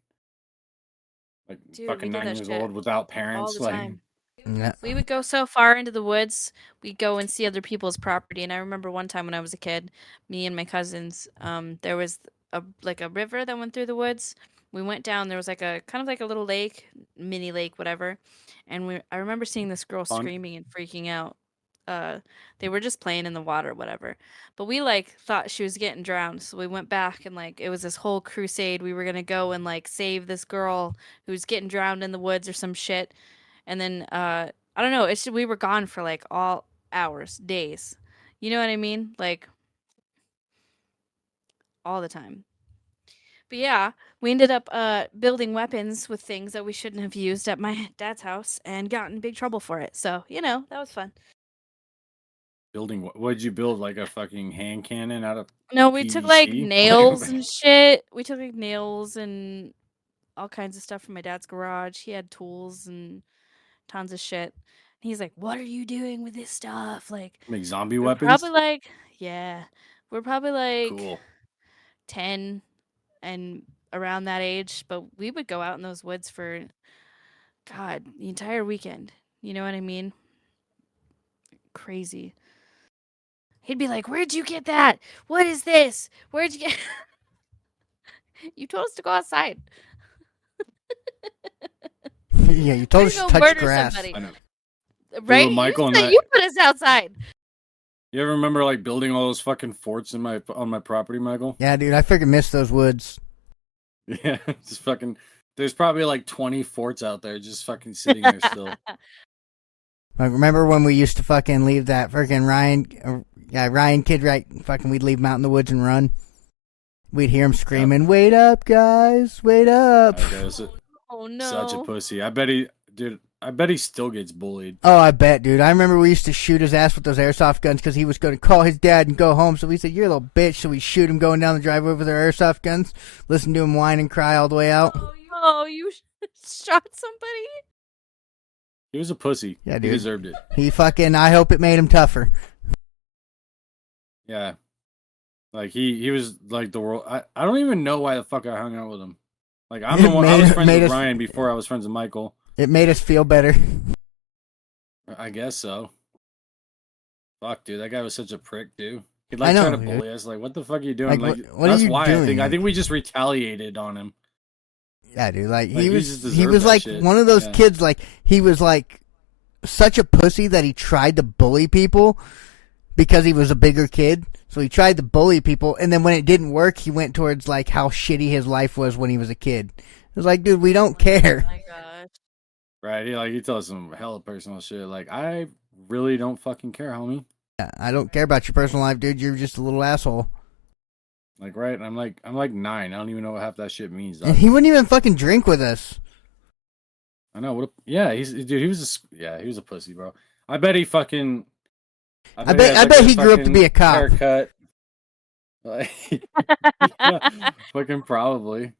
Like Dude, we fucking did 9 that years shit old without all parents. the Like, time. Yeah. We would go so far into the woods, we'd go and see other people's property. And I remember one time when I was a kid, me and my cousins, there was a river that went through the woods. We went down. There was like a kind of like a little lake, mini lake, whatever. And I remember seeing this girl fun. screaming and freaking out. They were just playing in the water, whatever. But we like thought she was getting drowned, so we went back and like it was this whole crusade. We were gonna go and like save this girl who was getting drowned in the woods or some shit. And then I don't know, we were gone for like all hours, days. You know what I mean? Like all the time. But yeah, we ended up building weapons with things that we shouldn't have used at my dad's house and got in big trouble for it. So, that was fun. Building what did you build? Like a fucking hand cannon out of No, we took like PVC? nails and shit. We took like nails and all kinds of stuff from my dad's garage. He had tools and tons of shit. And he's like, "What are you doing with this stuff?" Like, Make zombie we're weapons? probably like, yeah, we're probably like Cool. 10 and around that age, but we would go out in those woods for God, the entire weekend. You know what I mean? Crazy. He'd be like, "Where'd you get that? What is this? Where'd you get?" You told us to go outside. Yeah, you told We're us to gonna go touch murder grass. somebody. I know. Right? Little Michael you and said that- you put us outside. You ever remember like building all those fucking forts on my property, Michael? Yeah, dude, I freaking miss those woods. Yeah, just fucking. There's probably like 20 forts out there just fucking sitting there still. Like, remember when we used to fucking leave that freaking Ryan kid, right? Fucking, we'd leave him out in the woods and run. We'd hear him screaming, "Wait up, guys! Wait up!" That was Oh no. such a pussy. I bet he still gets bullied. Oh, I bet, dude. I remember we used to shoot his ass with those airsoft guns because he was going to call his dad and go home. So we said, "You're a little bitch." So we shoot him going down the driveway with our airsoft guns. Listen to him whine and cry all the way out. Oh, you shot somebody? He was a pussy. Yeah, He dude. deserved it. I hope it made him tougher. Yeah. Like he was like the world. I don't even know why the fuck I hung out with him. Like I'm It the one. I made- was friends made with us- Ryan before I was friends with Michael. It made us feel better. I guess so. Fuck, dude, that guy was such a prick, dude. He'd I like know, try to dude. bully us. Like, what the fuck are you doing? Like, Like, what are that's you why doing? I think we just retaliated on him. Yeah, dude. Like, Like, he he was just he deserved was that like shit. one of those Yeah. kids. Like, he was like such a pussy that he tried to bully people because he was a bigger kid. So he tried to bully people, and then when it didn't work, he went towards like how shitty his life was when he was a kid. It was like, dude, we don't care. Oh my gosh. Right? He tells some hella personal shit. Like, I really don't fucking care, homie. Yeah, I don't care about your personal life, dude. You're just a little asshole. Like, right? And I'm like 9. I don't even know what half that shit means. Dog. And he wouldn't even fucking drink with us. I know. Yeah, he was a pussy, bro. I bet he fucking. I bet he grew up to be a cop. Haircut. Like, yeah, fucking probably.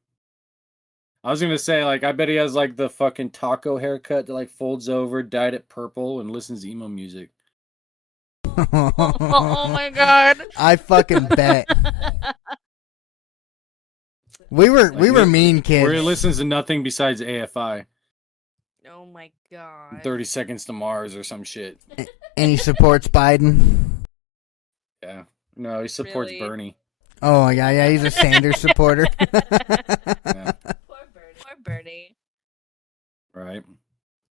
I was gonna say, like, I bet he has like the fucking taco haircut that like folds over, dyed it purple, and listens to emo music. Oh my god. I fucking bet. We were mean kids. Where he listens to nothing besides AFI. Oh my god. 30 Seconds to Mars or some shit. And he supports Biden. Yeah. No, he supports Really? Bernie. Oh my god, yeah, he's a Sanders supporter. Yeah. Poor Bernie. Right.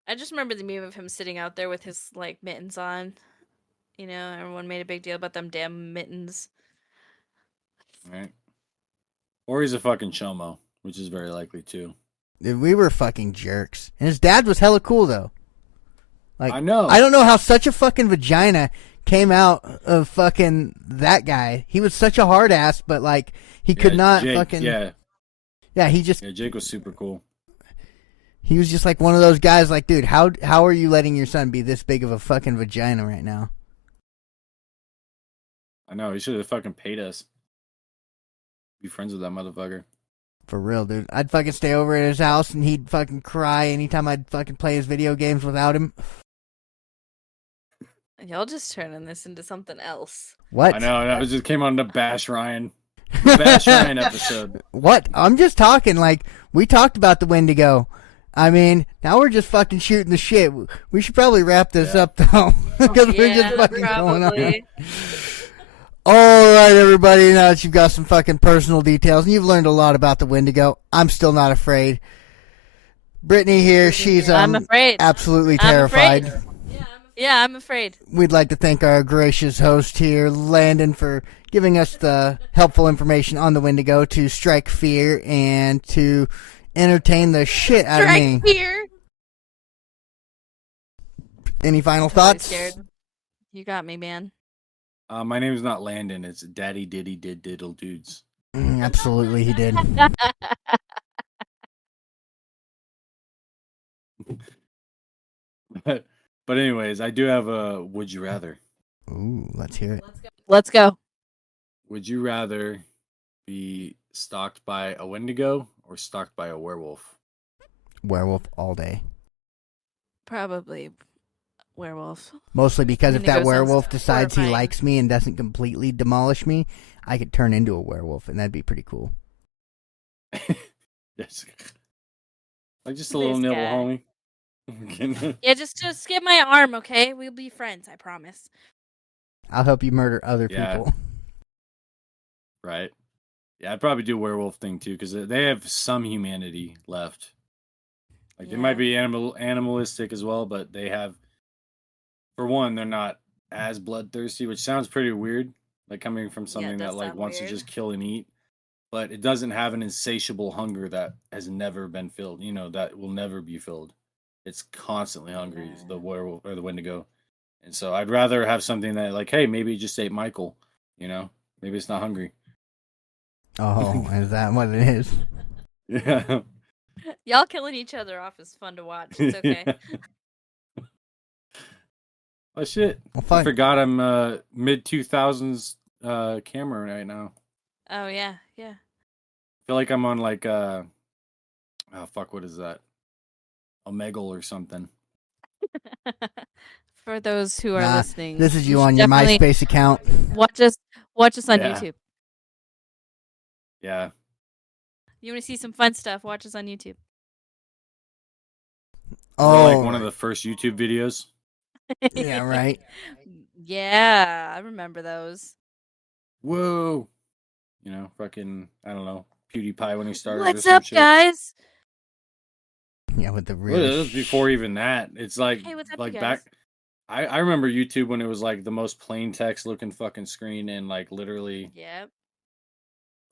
I just remember the meme of him sitting out there with his like mittens on. Everyone made a big deal about them damn mittens. Right. Or he's a fucking chomo, which is very likely too. Dude, we were fucking jerks. And his dad was hella cool though. Like, I know. I don't know how such a fucking vagina came out of fucking that guy. He was such a hard ass, but like he could not Jake, fucking Yeah, he just Jake was super cool. he was just like one of those guys like, dude, how are you letting your son be this big of a fucking vagina right now? I know, he should have fucking paid us. Be friends with that motherfucker. For real, dude. I'd fucking stay over at his house and he'd fucking cry anytime I'd fucking play his video games without him. Y'all just turning this into something else. What? I know, that just came on the Bash Ryan. The Bash Ryan episode. What? I'm just talking. Like, we talked about the Wendigo. I mean, now we're just fucking shooting the shit. We should probably wrap this up, though. Because we're just fucking going on. probably. Alright, everybody, now that you've got some fucking personal details and you've learned a lot about the Wendigo, I'm still not afraid. Brittany here, she's I'm afraid. absolutely I'm afraid. terrified. Yeah, I'm afraid. We'd like to thank our gracious host here, Landon, for giving us the helpful information on the Wendigo to strike fear and to entertain the shit out of me. Strike fear. Any final I'm totally thoughts? scared. You got me, man. My name is not Landon. It's Daddy Diddy Did Diddle Dudes. Absolutely, he did. But anyways, I do have a would you rather. Ooh, let's hear it. Let's go. Would you rather be stalked by a Wendigo or stalked by a werewolf? Werewolf all day. Probably werewolf. Mostly because if Wendigo that sounds werewolf decides he horrifying. likes me and doesn't completely demolish me, I could turn into a werewolf, and that'd be pretty cool. Yes. Like just a little This nibble, guy. homie. Yeah, just get my arm, okay? We'll be friends, I promise. I'll help you murder other Yeah. people. Right. Yeah, I'd probably do werewolf thing too because they have some humanity left. Like they might be animalistic as well, but they have. For one, they're not as bloodthirsty, which sounds pretty weird. Like coming from something that does like sound wants to weird. just kill and eat, but it doesn't have an insatiable hunger that has never been filled. That will never be filled. It's constantly hungry. It's the werewolf or the Wendigo, and so I'd rather have something that like, hey, maybe it just ate Michael. Maybe it's not hungry. Oh, is that what it is? Yeah. Y'all killing each other off is fun to watch. It's okay. Oh shit! Well, I fine. forgot I'm mid 2000s camera right now. Oh yeah. I feel like I'm on like oh fuck, what is that? Omegle or something. For those who are Nah, listening, This is you should on your definitely MySpace account. Watch us on Yeah. YouTube. Yeah. You want to see some fun stuff? Watch us on YouTube. Oh, Like one of the first YouTube videos. yeah, right. Yeah, I remember those. Whoa. Fucking I don't know, PewDiePie when he started. or What's some up, shit. guys? Yeah, with the Well, real. it was before even that. It's like Hey, what's up, like you back. guys? I remember YouTube when it was like the most plain text looking fucking screen and like literally Yep.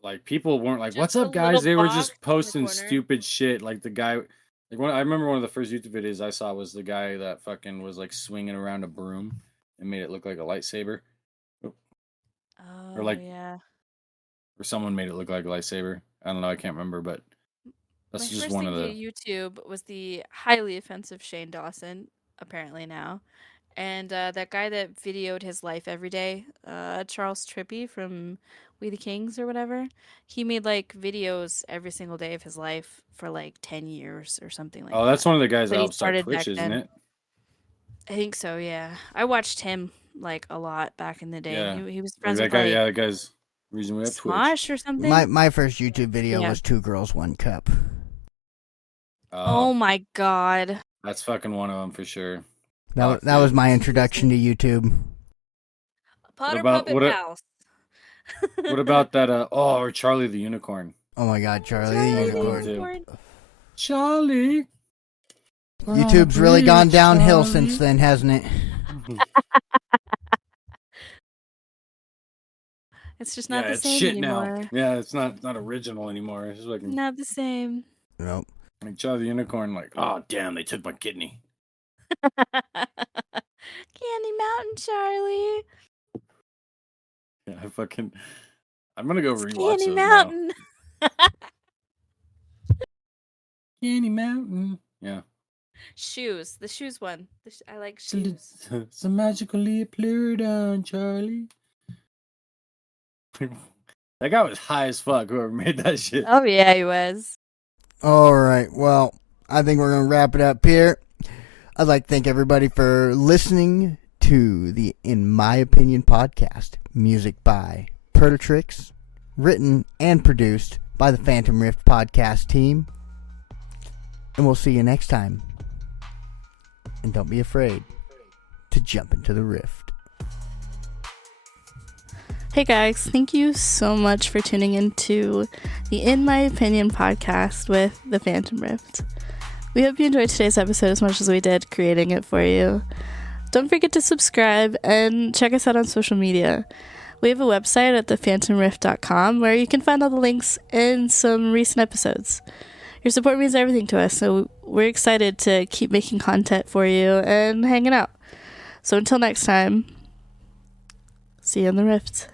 like people weren't like, Just "What's a up, guys?" little They were box just in the posting corner. stupid shit. Like the guy, I remember one of the first YouTube videos I saw was the guy that fucking was like swinging around a broom and made it look like a lightsaber, Oh, like- yeah. or someone made it look like a lightsaber. I don't know, I can't remember, but that's My just first one thing of to the. YouTube was the highly offensive Shane Dawson, apparently now. And that guy that videoed his life every day, Charles Trippy from We the Kings or whatever, he made like videos every single day of his life for like 10 years or something like Oh, that. that's one of the guys But that he helped start started Twitch, back isn't then. it? I think so, yeah. I watched him like a lot back in the day. Yeah. He was Like friends that with guy, like yeah, that guy's the reason we have Twitch. Smosh or something. My first YouTube video Yeah. was 2 Girls, 1 Cup. Oh my god. That's fucking one of them for sure. That was my introduction to YouTube. Potter about- Puppet what a- Pals. What about that? Or Charlie the Unicorn. Oh my God, Charlie Charlie the the Unicorn. Unicorn. Charlie. YouTube's really gone downhill since then, hasn't it? It's just not the it's same shit anymore. now. Yeah, it's not original anymore. It's like, Not the same. Nope. like Charlie the Unicorn, like, oh damn, they took my kidney. Candy Mountain Charlie. Yeah, I'm gonna go It's rewatch Candy those now. Mountain. Candy Mountain. Yeah. Shoes. The shoes one. I like shoes. It's a magically blurred on Charlie. That guy was high as fuck. Whoever made that shit. Oh yeah, he was. All right. Well, I think we're going to wrap it up here. I'd like to thank everybody for listening to the In My Opinion podcast. Music by Pertatrix, written and produced by the Phantom Rift podcast team. And we'll see you next time. And don't be afraid to jump into the rift. Hey guys, thank you so much for tuning into the In My Opinion podcast with the Phantom Rift. We hope you enjoyed today's episode as much as we did creating it for you. Don't forget to subscribe and check us out on social media. We have a website at thephantomrift.com where you can find all the links in some recent episodes. Your support means everything to us, so we're excited to keep making content for you and hanging out. So until next time, see you in the Rift.